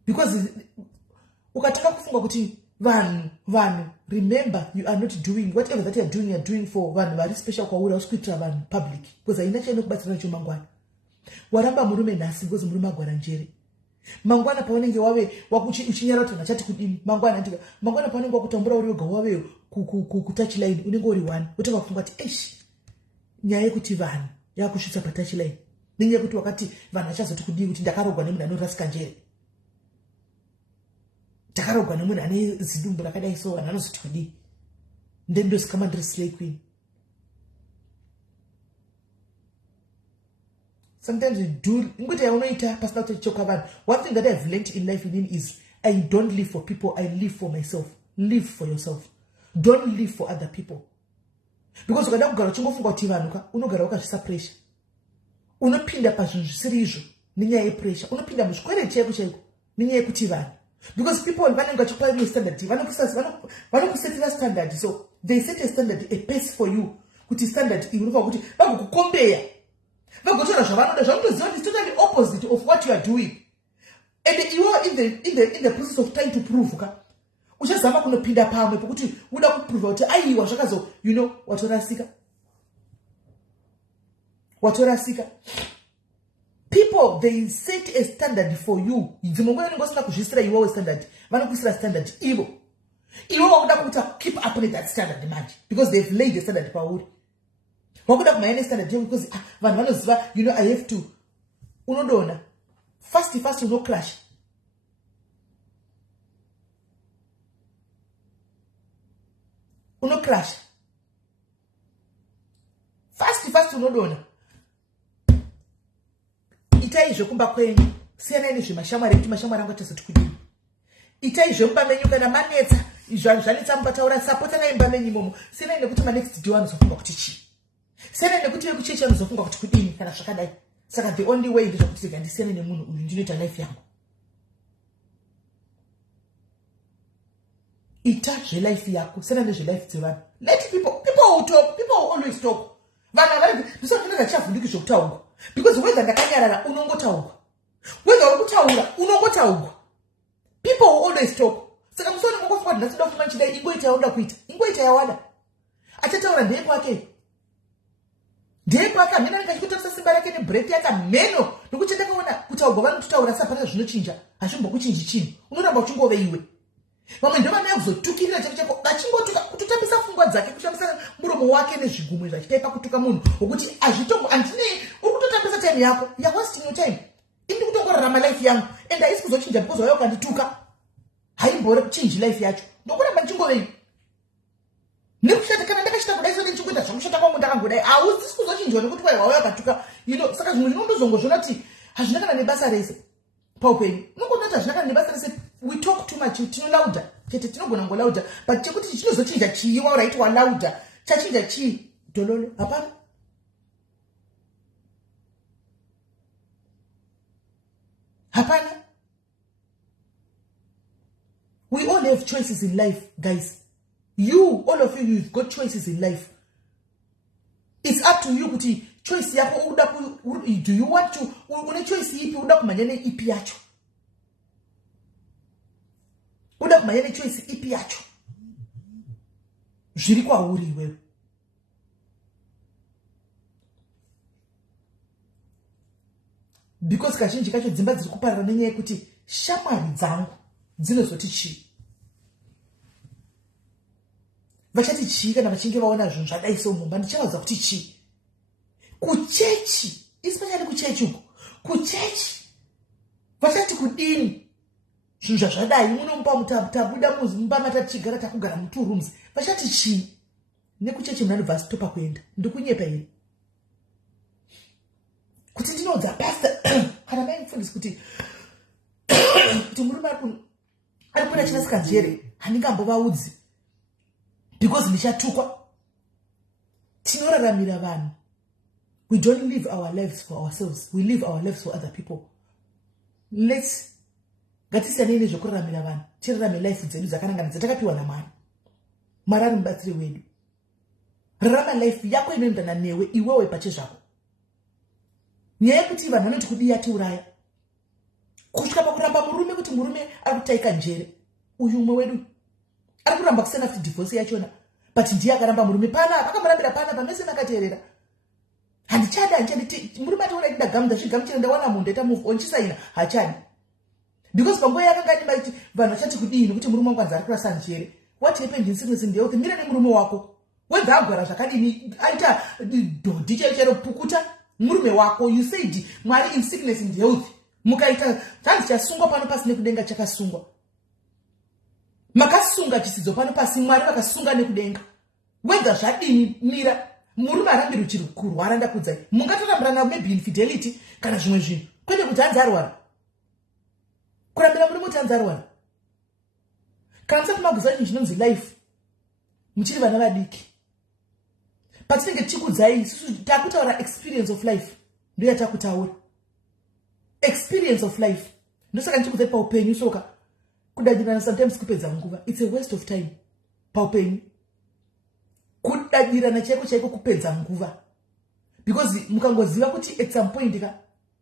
because ukataka kufunga kuti vanhu remember you are not doing whatever that you are doing for vanhu vari special kwauri usikuitira vanhu public because haina chaino kubatsira nacho mangwana. Waramba murume nhasi because murume agwara njere. Mangwana paunenge wave uchinyara kuti chati kudini mangwana ndika mangwana paunenge wakutambura uri yoga wave ku touch line unenge uri one utanga kufunga kuti nyaya yekuti vanhu yakusvitsa pa touch line nenyaya yekuti wakati vanhu vachazoti kudii kuti ndakarogwa nemunhu anorasika njere ndakarogwa nemunhu ane zidumbu rakadai so vanhu vanozoti kudii ndendosika mandiri slay queen. Sometimes we do ngoti yaunoita pasina kuti choka vanhu. One thing that I've learned in life is I don't live for people, I live for myself. Live for yourself. Don't live for other people. Because ukada kugara uchingofunga kuti vanhu unogara wakazvisa pressure. Unopinda pazvinhu zvisiri izvo nenyaya yepressure. Unopinda muzvikwere cheko chaiko nenyaya yekuti vanhu. Because people vanenge vachipa you standard, vanokusetera standard, so they set a standard, a pace for you. Kuti standard inofa kuti vagokukombeya. Vagotora zvavanoda zvavanotoziva kuti it's totally opposite of what you are doing. And you are in the process of trying to prove uchazama kunopinda pamwe pokuti uda kuprove kuti aiwa zvakazo you know watorasika. People they set a standard for you. Dzimongwana ngosina kuzvisira iwo standard. Vanokuisira standard ivo wakuda kuita keep up with that standard manje because they've laid the standard pauri. Wakuda kumaine standard because vanhu vanoziva you know I have to unodona fast uno crash. Uno crash. Fast unodona. Itai zvokumba kwenyu. Siyana nezvemashamwari kuti mashamwari angu atazoti kudini. Itai zvomba menyu kana manetsa. Zvanetsa mubataura support naimba menyu momo. Siyana nekuti next day vanozofunga kuti chi. Siyana nekuti vekuchechi vanozofunga kuti kudini kana zvakadai. Saka the only way ndezvokuti ndisiyane nemunhu uyu ndinoita life yangu. Ita life yako. Siyana nezvelife dzevanhu. Let people will talk. People will always talk. Vanhu vari ndisokunda chafundiki zvokutaurwa. Because whether ndakanyarara unongotaurwa. Whether uri kutaura unongotaurwa. People will always talk. Saka musoni ngokufunga kuti ndatoda kufuma chidai ingoita yaunda kuita. Ingoita yawada. Achataura ndeye kwake. Ndeye kwake amene ndikachikutotsa simba rake nebreath yake meno. Nokuti ndakaona kutaurwa vanototaura sapana zvinochinja. Hazvimbokuchinji chinhu. Unoramba uchingove iwe. Vamwe ndo vanenge kuzotukirira chako achingotuka kutotambisa pfungwa dzake kushandisa muromo wake nezvigumwe zvachitaipa kutuka munhu wokuti azvitongo andine uri kutotambisa time yako ya wasting your time indi kutongorarama life yangu and haisi kuzochinja because wauya ukandituka haimbori kuchinji life yacho ndokuramba ndichingovei nekushata kana ndakashita kudai so ndichingoita zvakushata kwangu ndakangodai hausisi kuzochinjwa nekuti wauya ukatuka saka zvimwe zvinondozongozvona kuti hazvina kana nebasa rese paupenyu unongoona kuti hazvina kana nebasa rese. We talk too much, tino louder. Chete tinogona ngo louder. But chekuti chinozochinja chii wauraitwa louder. Chachinja chii dololo. Hapana. Hapana. We all have choices in life, guys. You, all of you've got choices in life. It's up to you kuti choice yako do you want to une choice ipi uda kumanyane ipi yacho. Uda kumanyane choice ipi yacho. Zviri kwauri iwewe. Because kazhinji kacho dzimba dziri kuparara nenyaya yekuti shamwari dzangu dzinozoti chii. Vachati chii kana vachinge vaona zvinhu zvadai somumba ndichavaudza kuti chii. Kuchechi, especially kuchechi uko. Kuchechi vachati kudini. Zvinhu zvadai munomba tabuda mumba matachigara takugara mu2 rooms. Vachati chii. Nekuchechi munhu anobva asitopa kuenda. Ndikunyepa here. Kuti ndinodza pastor kana mai mufundisi kuti kuti murume ari kuenda chinasika njere handingambovaudzi because ndichatukwa. Tinoraramira vanhu. We don't live our lives for ourselves. We live our lives for other people. Ngatisiyanei nezvekuraramira vanhu. Tirarame life dzedu dzakanangana dzatakapiwa naMwari. Mwari ari mubatsiri wedu. Rarama life yako inoendana newe iwewe pachezvako. Nyaya yekuti vanhu vanoti kudi yatiuraya. Kusvika pakuramba murume kuti murume ari kutaika njere. Uyu umwe wedu ari kuramba kusena kuti divorce yachona. But ndiye akaramba murume pana akamurambira pana pamese makateerera. Handichada murume ataona kuti ndagamuda zvigamuchira ndawana munhu ndaita move on chisaina hachadi. Because panguva yakanga ine maiti vanhu vachati kudini kuti murume wangu anzi ari kurasa njere. What happened in sickness and health? Mira nemurume wako. Webva agara zvakadini aita dhodhi chero pukuta murume wako. You said Mwari in sickness and health. Mukaita tanzi chasungwa pano pasi nekudenga chakasungwa. Makasunga chisidzo pano pasi Mwari vakasunga nekudenga. Webva zvadini mira murume arambira uchiri kurwara ndakudzai. Mungatorambirana maybe infidelity kana zvimwe zvinhu. Kwete kuti hanzi arwara. Kurambira murume kuti hanzi arwara. Kana musati maguza chinhu chinonzi life. Muchiri vana vadiki. Patinenge tichikudzai isusu takutaura experience of life. Ndiyo yatakutaura. Experience of life. Ndosaka ndichikudzai paupenyu soka. Kudajirana sometimes kupedza nguva. It's a waste of time. Paupenyu. Kudajirana chaiko kupedza nguva. Because mukangoziva kuti at some point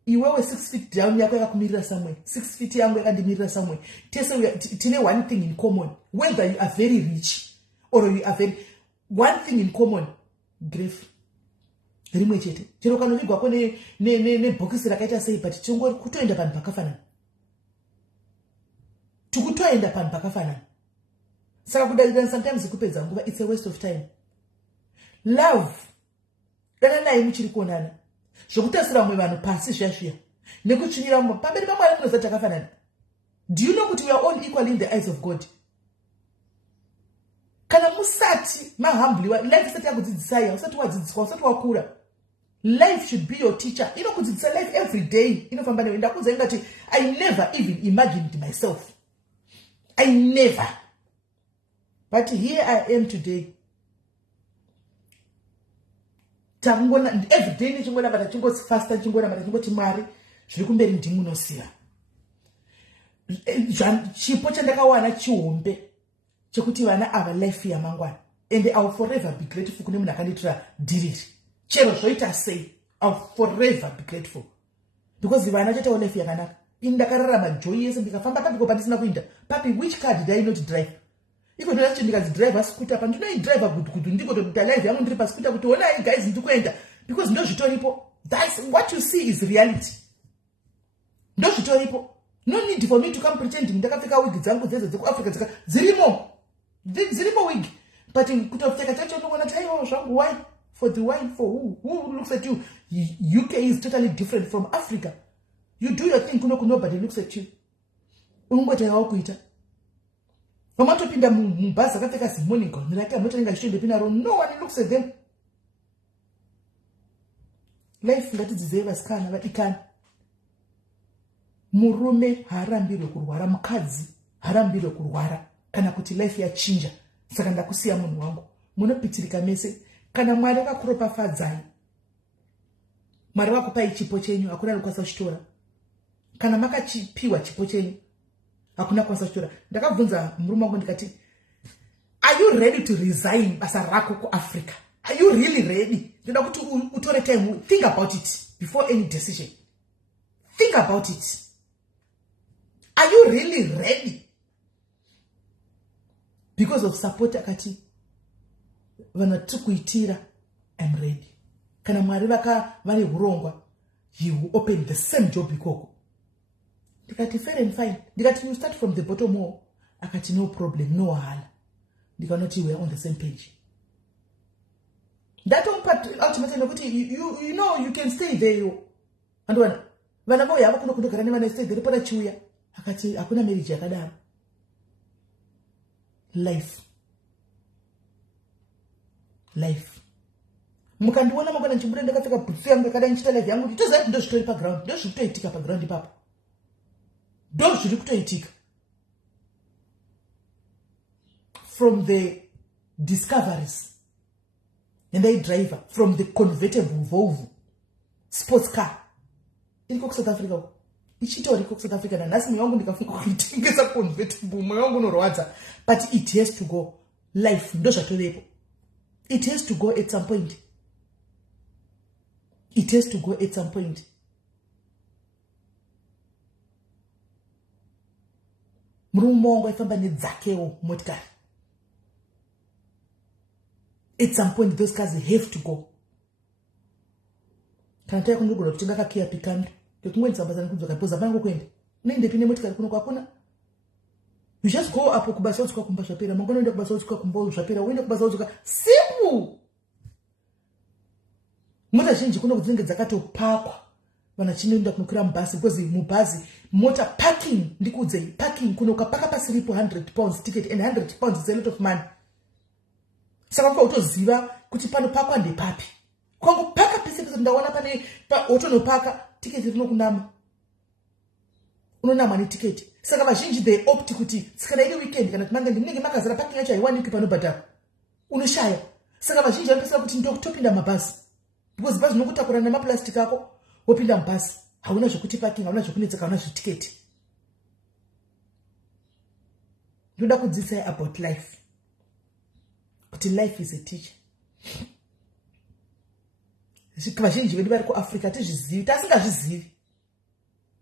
iwewe 6 feet down yako yakakumirira somewhere. 6 feet yangu yakandimirira somewhere. Tine one thing in common. Whether you are very rich or you are very... One thing in common. Grief. Rimwe chete. Chero kanovigwako nebhokisi rakaita sei but chingori kutoenda panhu pakafanana. Tukutoenda panhu pakafanana. Saka kudajirana sometimes kupedza nguva. It's a waste of time. Love. Dana naye muchiri kuonana. Zvokutasira mumwe vanhu pasi zvazviya. Nekutsvinyira mumwe pamberi paMwari munoziva takafanana. Do you know kuti we are all equal in the eyes of God? Kana musati mahambliwa life isati yakudzidzisai, usati wadzidziswa, usati wakura. Life should be your teacher. Inokudzidzisa life every day. Inofamba newe. Ndakudza ingati I never even imagined myself. I never. But here I am today. Every day nichingona bata chingoti faster nichingona bata chingoti Mwari zviri kumberi ndimunoziva. Chipo chandakawana chihombe chekuti vana ava life yamangwana. And I will forever be grateful kune munhu akanditira diriri. Chero zvoita sei, I will forever be grateful. Because vana chatawo life yakanaka. Ini ndakararama joy yese ndikafamba papi pandisina kuinda. Papi, which car did I not drive? Iko ndinacho ndikazidrive scooter pa ndinoidrive gudu ndiko kuti life yangu ndiri pa scooter kuti ona guys ndikuenda. Because ndo zvitoripo. That's what you see is reality. Ndo zvitoripo. No need for me to come pretending ndakapfeka wig dzangu dzeze dzekuAfrica dzika dzirimo. Dzirimo wig. But kutopfeka tacho ndokona taiwo zvangu why? For the why? For who? Who looks at you? UK is totally different from Africa. You do your thing kuno nobody looks at you. Ungotayawo kuita. Wamatopinda mubhazi akapfeka zimoniko nirati amotorenga zvishende pinaro. No one looks at them. Life ngatidzidzei vasikana vadikana. Murume haarambirwe kurwara, mukadzi haarambirwe kurwara kana kuti life yachinja. Saka ndakusiya munhu wangu. Munopitirika mese. Kana Mwari akakuropafadzai, Mwari vakupai chipo chenyu, hakuna anokwanisa kuchitora. Kana makachipiwa chipo chenyu, hakuna kwanisa kuchitora. Ndakabvunza murume wangu ndikati, are you ready to resign basa rako kuAfrica? Are you really ready? Ndoda kuti utore time, think about it before any decision. Think about it. Are you really ready? Because of support akati, vanatukuitira, I'm ready. Kana Mwari vane hurongwa, he will open the same job ikoko. Ndikati fair and fine. Ndikati you start from the bottom more. Akati no problem, no wahala. Ndikanoti we are on the same page. That one part ultimately you know you can stay there yo. And when vana vo yavo kuno kundogara nevana stay there pona chiuya. Akati hakuna marriage yakadaro. Life. Mukandiona mangwana nchibuda ndakapfeka bhutsu yangu yakadai nchita life yangu nditoziva kuti ndozvitori paground, ndozvitoitika paground ipapo. ndo zviri kutoitika. From the Discoveries and I driver, from the convertible Volvo sports car iriko South Africa, ichitoriko South Africa. Nanasi mwe wangu ndikafunga kuitengesa convertible, mwe wangu unorwadza, but it has to go. Life ndo zvatorepo. It has to go at some point. It has to go at some point. Murume wangu aifamba nedzakewo motikari. At some point those cars have to go. Kana taya kunogona kutenga kakia pikando kekumweni sambazana kubva kapoza pangu kwenda nende pine motikari kuno kwakuna. You just go up kubasa utsika kumba zvapera, mangwana uenda kubasa utsika kumba zvapera, uenda kubasa utsika simple. Mota zhinji kuno kudzinge dzakatopakwa vana chinoenda kunokira mubhazi, because mubhazi mota parking ndikudze parking kuno ukapaka pasiripo 100 pounds ticket, and 100 pounds is a lot of money. Saka kwa utoziva kuti pano pakwa ndepapi. Kwangu paka pese ndaona pane utonopaka ticket rinokunama. Unonama ni ticket. Saka vazhinji they opt kuti tsikana iri weekend kana timanga ndinenge makazara parking yacho haiwaniki panobhadhara. Unoshaya. Saka vazhinji vanopesera kuti ndokutopinda mabhazi. Because bhazi nokutakura nemaplastic ako wopinda mubhazi. Hauna zvokuti parking, hauna zvokunetseka, hauna zvotiketi. Ndoda kudzidzisai about life. Kuti life is a teacher. Vazhinji vedu vari kuAfrica tizvizivi, tasingazvizivi.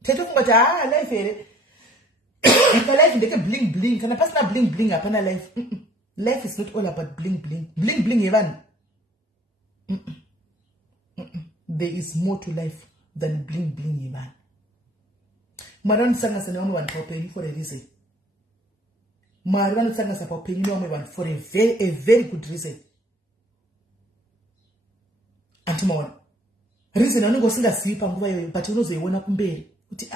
Tetofunga kuti life here. Life ndeke bling bling, kana pasina bling bling hapana life. Life is not all about bling bling. Bling bling yevanhu. There is more to life than bling bling yevanhu. Mwari vanosangasa nevamwe vanhu paupenyu for a reason. Mwari vanosangasa paupenyu nevamwe vanhu for a very good reason. Antimaona. Reason vanenge usingazivi panguva iyoyo, but unozoiona kumberi kuti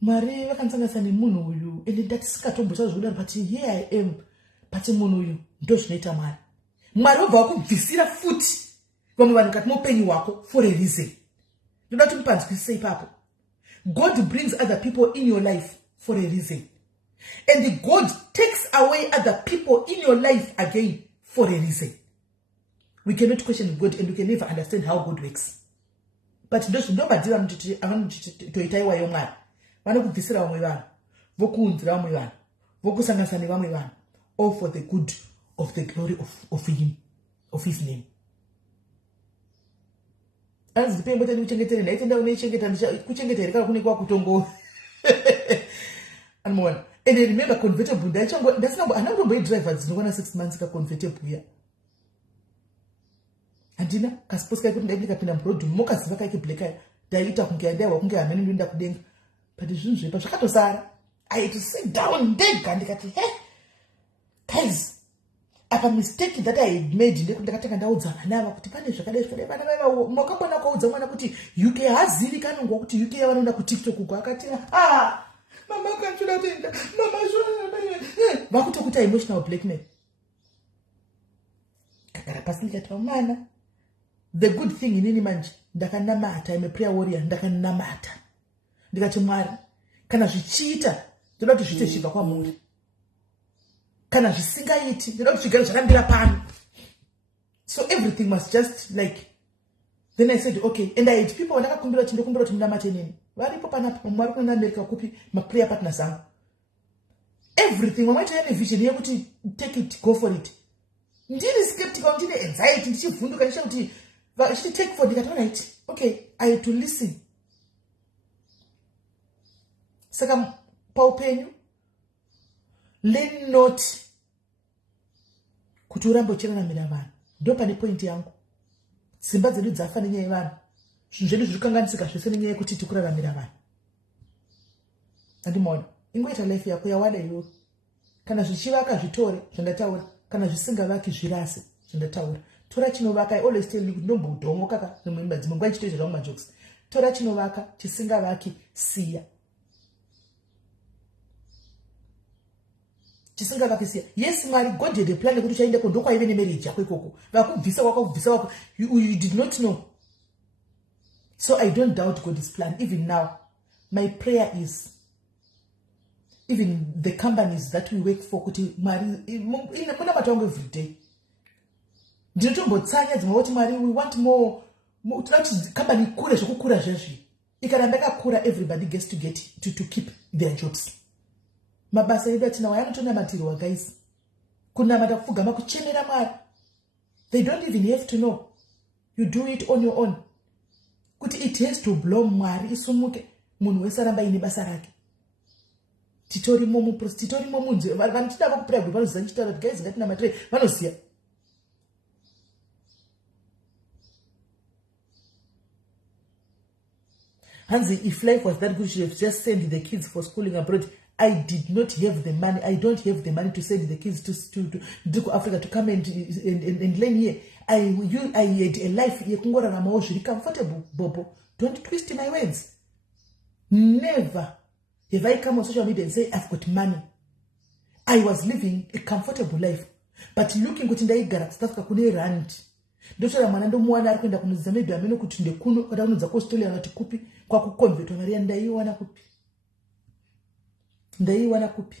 Mwari vakansangasa nemunhu uyu, ende ndatisingatombosva zvekudaro, but here I am. But munhu uyu ndo zvinoita Mwari. Mwari wabva wakubvisira futi vamwe vanhu kati muupenyu hwako for a reason. Ndoda kuti mupanzwisise ipapo. God brings other people in your life for a reason. And God takes away other people in your life again for a reason. We cannot question God, and we can never understand how God works. But nobody toitaiwa yomwari. Vanokubvisira vamwe vanhu, vokuunzira vamwe vanhu, vokusanganisa nevamwe vanhu, all for the good of the glory of him, of his name. Anzi pembo tani kuchengetera naitenda uneichengeta kuchengetera kana kune kwa kutongo. Anmona. And I remember convertible ndachongo ndasina anangombo driver dzinokwana 6 months ka convertible ya. Andina kasiposi kai kuti ndaibika pinda mroad mokaziva kai black eye ndaita kunge ndaiwa kunge amene ndoenda kudenga. But zvinhu zvepa zvakatosara. I had to sit down ndega ndikati hey guys, apa mistake that I had made ndakatanga ndaudzana nava kuti pane zvakadai vana vaiva mwakambona kwaudza mwana kuti UK hazivi kanongwa kuti UK vanoenda ku TikTok uko akati mama kanchoda tenda mama shona vakutokuita emotional blackmail. Kakara pasi ndikati mwana, the good thing inini manje ndakanamata, I'm a prayer warrior, ndakanamata ndikati Mwari kana zvichiita ndoda kuti zviite zvichibva kwamuri, kana zvisingaiti ndoda kuti zvigare zvakandira pano. So everything must just like, then I said okay, and I had people ndakakumbira kuti ndokumbira kuti munamate nini varipo panapo Mwari kuna America kupi ma prayer partners angu everything wamaita ine vision yekuti take it, go for it. Ndiri skeptical, ndine anxiety, ndichivhunduka ndisha kuti vachi take for ndikati alright okay, I had to listen. Saka paupenyu learn not kuti urambo chiranamira vanhu, ndo pane point yangu. Simba dzedu dzafa nenyaya yevanhu, zvinhu zvedu zvirikanganisika zvese nenyaya yekuti tikuraramira vanhu. Andimona ingoita life yako yawada iyoyo. Kana zvichivaka zvitore zvandataura, kana zvisingavaki zvirase zvandataura. Tora chinovaka, I always tell you ndombodhomo kaka nemwimba dzimwe nguva ichitoita zvawo majokes. Tora chinovaka, chisingavaki siya. Chisingavakisiya. Yes, Mwari, God had a plan yekuti uchaende kondokwaive nemarriage yako ikoko. Vakubvisa kwako, you did not know. So I don't doubt God's plan. Even now, my prayer is even the companies that we work for kuti mari muna matongo every day. Ndinotombotsanya dzimwe kuti mari we want more toda kuti company ikure zvekukura zvezvi. Ikaramba yakakura everybody gets to keep their jobs. Mabasa edu atina wayanotonamatirwa guys. Kunamata kufugama kuchemera Mwari. They don't even have to know. You do it on your own. Kuti it has to blow Mwari isumuke munhu wese aramba ine basa rake. Titorimo munzi vanochida vakupira group vanoziva nchitaura kuti guys ngatinamatire vanoziya. Hanzi, if life was that good, she would have just sent the kids for schooling abroad. I did not have the money. I don't have the money to send the kids to Africa to come and learn here. I had a life comfortable, Bobo. Don't twist my words. Never have I come on social media and say I've got money. I was living a comfortable life. But looking kuti ndaigara stuff kakune rand. Ndochora mwana ndomuwana ari kuenda kunodzidza maybe ameno kuti ndekuno kada kunodza kuAustralia vakati kupi kwa kuconvert mari ndaiwana kupi. Ndaiwana kupi.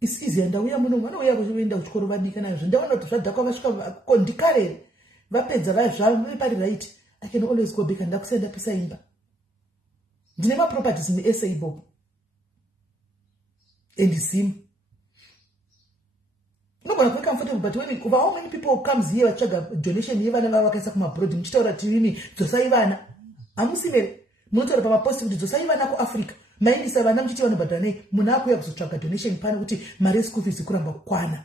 It's easy ndauya muno mwana uya kuenda kuchikoro vadika nazvo ndaona kuti zvadhakwa vasvika kondikarere vapedza vapari right. I can always go back and ndakusenda pisa imba. Ndine ma properties in SA Bob. And sim. No, but I'm comfortable. But when over how many people comes here vachaga donation here vana vakaisa kumabroad mchitaura tini dzosai vana amusivere munotaura pamaposti kuti dzosai vana kuAfrica maindisa vana mchiti vanobhadhara nei munhu akuuya kuzotsvaga donation pano kuti mari yeschool fees kuramba kukwana.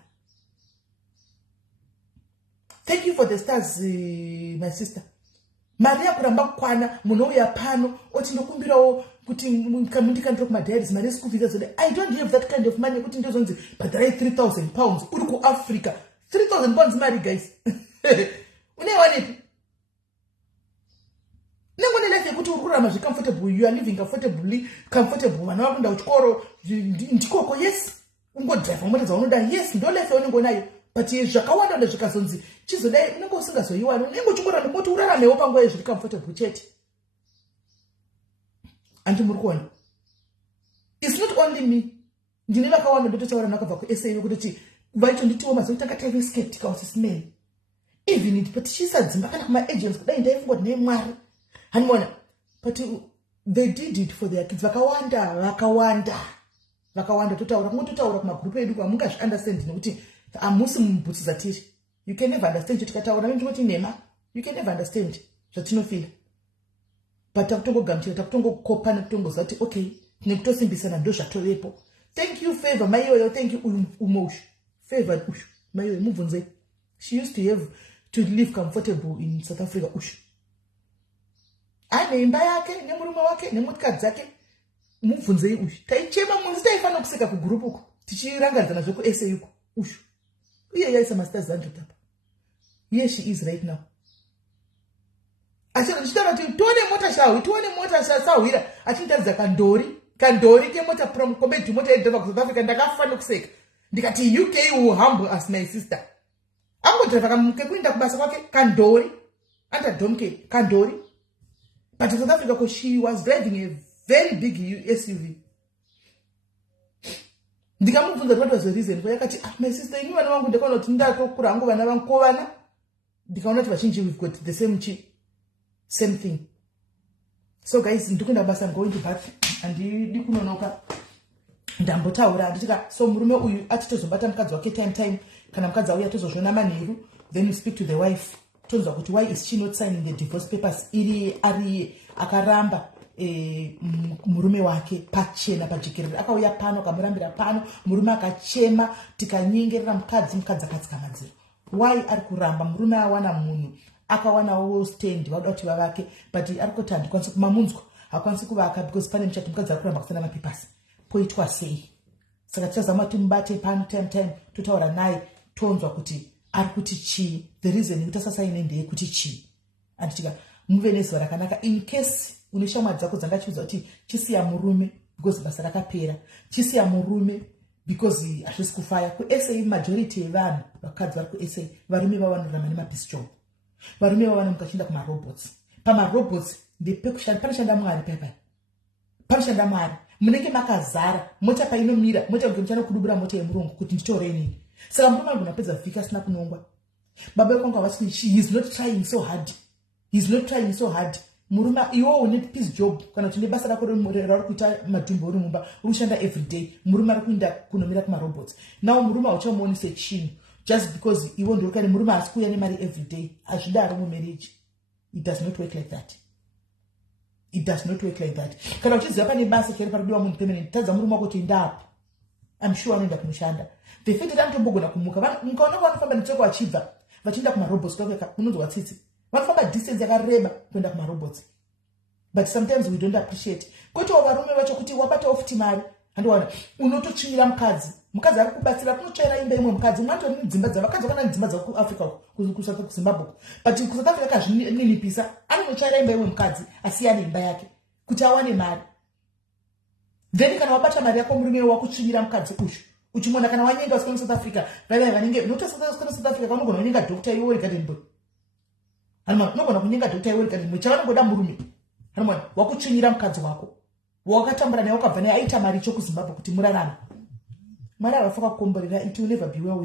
Thank you for the stars, my sister. Mari yakuramba kukwana munhu ouya pano oti ndokumbirawo kuti ndikandira kumadhairies mari yeschool fees azode. I don't have that kind of money kuti ndozonzi bhadharai 3,000 pounds uri kuAfrica. 3,000 pounds mari guys. Unaiwanepi? Nengone life yekuti ukurama comfortable, you are living comfortable. Vana vakunda kuchikoro ndikoko yes. Ungodrive mota dzaunoda yes ndo life yaunengonayo. But zvakawanda ndazvikazonzi chizodai unenge usingazoiwana unenge uchingora ndikoti uraramewo panguva yezviri comfortable chete. Anti muri kuona. It's not only me. Ndine vakawanda ndototaura nakabva kuSA kuti vaitonditiwo mazoti takataive skeptical sisimeni. Even it but chisadzimba kana kuma agents kudai ndaifunga kuti neMwari. Hanimona. But they did it for their kids. Vakawanda totaura kungototaura kumagroup edu kwamunga understand nekuti amusi mubhutsu zatiri. You can never understand tikataura ndoti nema. You can never understand zvatinofila. But takutongogamuchira takutongokopana kutongozati okay nekutosimbisana ndo zvatovepo. Thank you favor maiyoyo, thank you umoshu. Favor ushu maiyoyo mubvunze. She used to have to live comfortable in South Africa ushu. Ane imba yake nemurume wake nemotikadzi dzake mubvunzei ushu. Taichema munzi taifana kuseka kugroup uko tichirangadzana zvekuSA uko ushu. Iye yaisa masters 100 apa. Here she is right now. Asira ndichitaura kuti tuone mota sawira achindadza kandori ke mota from combat mota yedriver ku South Africa ndakafana kuseka. Ndikati UK will humble as my sister. Angodriver kamuke kuenda kubasa kwake kandori under donkey kandori. But in South Africa because she was driving a very big SUV. Ndikamubvunza what was the reason for yakati my sister ini vana vangu ndakaona kuti ndakokura hangu vana vankovana ndikaona kuti vazhinji we've got the same thing. So guys ndikunda basa I'm going to bath and ndikunonoka ndambotaura nditika so murume uyu atitozobata mukadzi wake time kana mukadzi auya tozozvona manheru then we speak to the wife tonzwa kuti why is she not signing the divorce papers ari akaramba murume wake pachena pajekerere akauya pano kamurambira pano murume akachema tikanyengerera mukadzi akatsika madziro. Why ari kuramba murume awana munhu akawanawo stand vauda kuti vavake but ari kuti handikwanisi kumamunzwa hakwanisi kuvaka because pane muchato mukadzi ari kuramba kusina mapepasi poitwa sei. Saka tichazama timubate pano time totaura naye tonzwa kuti ari kuti chii the reason kuti asasaine ndeyekuti chii anditika muve nezuva rakanaka in case une shamwari dzako dzangachiudza kuti chisiya murume because basa rakapera chisiya murume because hazvisi kufaya kuSA majority yevanhu vakadzi vari kuSA varume vavanorama nemapiece job. Varume vavanomuka chienda kumarobots. Pamarobots ndepekushanda panoshanda Mwari papa panoshanda Mwari munenge makazara mota painomira mota kuchana kudubura mota yemurungu kuti nditore nini saka murume anogona kupedza vhiki asina kunongwa baba vekonga vati he is not trying so hard murume iwo une peace job kana kuti nebasa rako rauri kuita madhumbo uri mumba uri kushanda everyday murume ari kuenda kunomira kumarobots nawo murume hauchamuoni sechinhu just because iwo ndorikani murume asi kuuya nemari everyday hazvida ari mumarriage. It does not work like that. Kana uchiziva pane basa chari parikudiwa munhu permanent tadza murume wako kuti ndapo I'm sure anoenda kumushanda the fact that anotombogona kumuka mukaona vanofamba netoko vachibva vachienda kumarobots kwakeka unonzwa tsitsi vanofamba distance yakareba kuenda kumarobots but sometimes we don't appreciate kotiwo varume vacho kuti wabata ofuti mari handiwana unototsvinyira mukadzi ari kubatsira kunotsvaira imba imwe mukadzi mwatori nedzimba dzavakadzi vakana nedzimba dzavo kuafrica kuzimbabwe but kusouth africa kazvininipisa anonotsvaira imba imwe mukadzi asi ane imba yake kuti awane mari then kana wabata mari yako murume wakutsvinyira mukadzi ushu uchimona kana wanyenga usikona South Africa vaya vanenge notosikona South Africa vanogona kunyenga doctor iwo uri garden boy unogona kunyenga doctor iwo uri garden boy chavanongoda murume wakutsvinyira mukadzi wako wakatambura naye wakabva naye aita mari chokuzimbabwe kuti murarame Mwari havafaka kukomborera it will never be well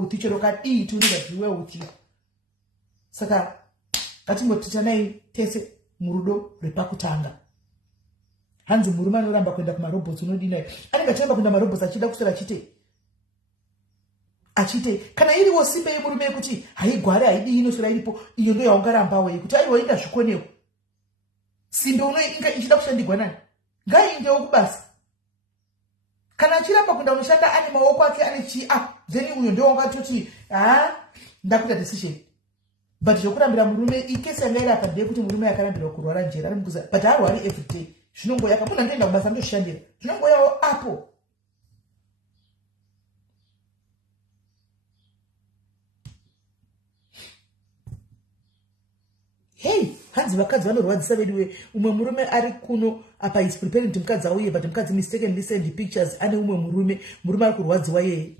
with you chero kadi it will never be well with you saka ngatingotitsanai tese murudo rwepakutanga hanzi murume anoramba kuenda kumarobots unodinaye anenge achiramba kuenda kumarobots achida kusora achite kana iriwo simbe yemurume yekuti haigware haidi inosora iripo iyo ndo yaungarambawo yekuti aiwa ingazvikonewo simbe unoinga ichida kushandigwa nani ngaindewo kubasa kana achiramba kuenda unoshanda ane maoko ake ane then uyo ndio wangatoti ndakuita decision but zvokurambira murume ikesi yanga iri apa ndeyekuti murume yakarambirwa kurwara njera ari mukuza but harwari everyday zvinongoyaka munhu andoenda kubasa ndoshandira zvinongoyawo apo hey hanzi vakadzi vanorwadzisa veduwe umwe murume ari kuno apa is preparing kuti mukadzi auye but mukadzi mistakenly send pictures ane umwe murume ari kurwadziwa yeye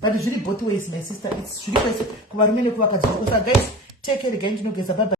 but zviri both ways my sister it's zviri kwese kuvarume nekuvakadzi vako. So guys, take care again, tinogeza bye bye.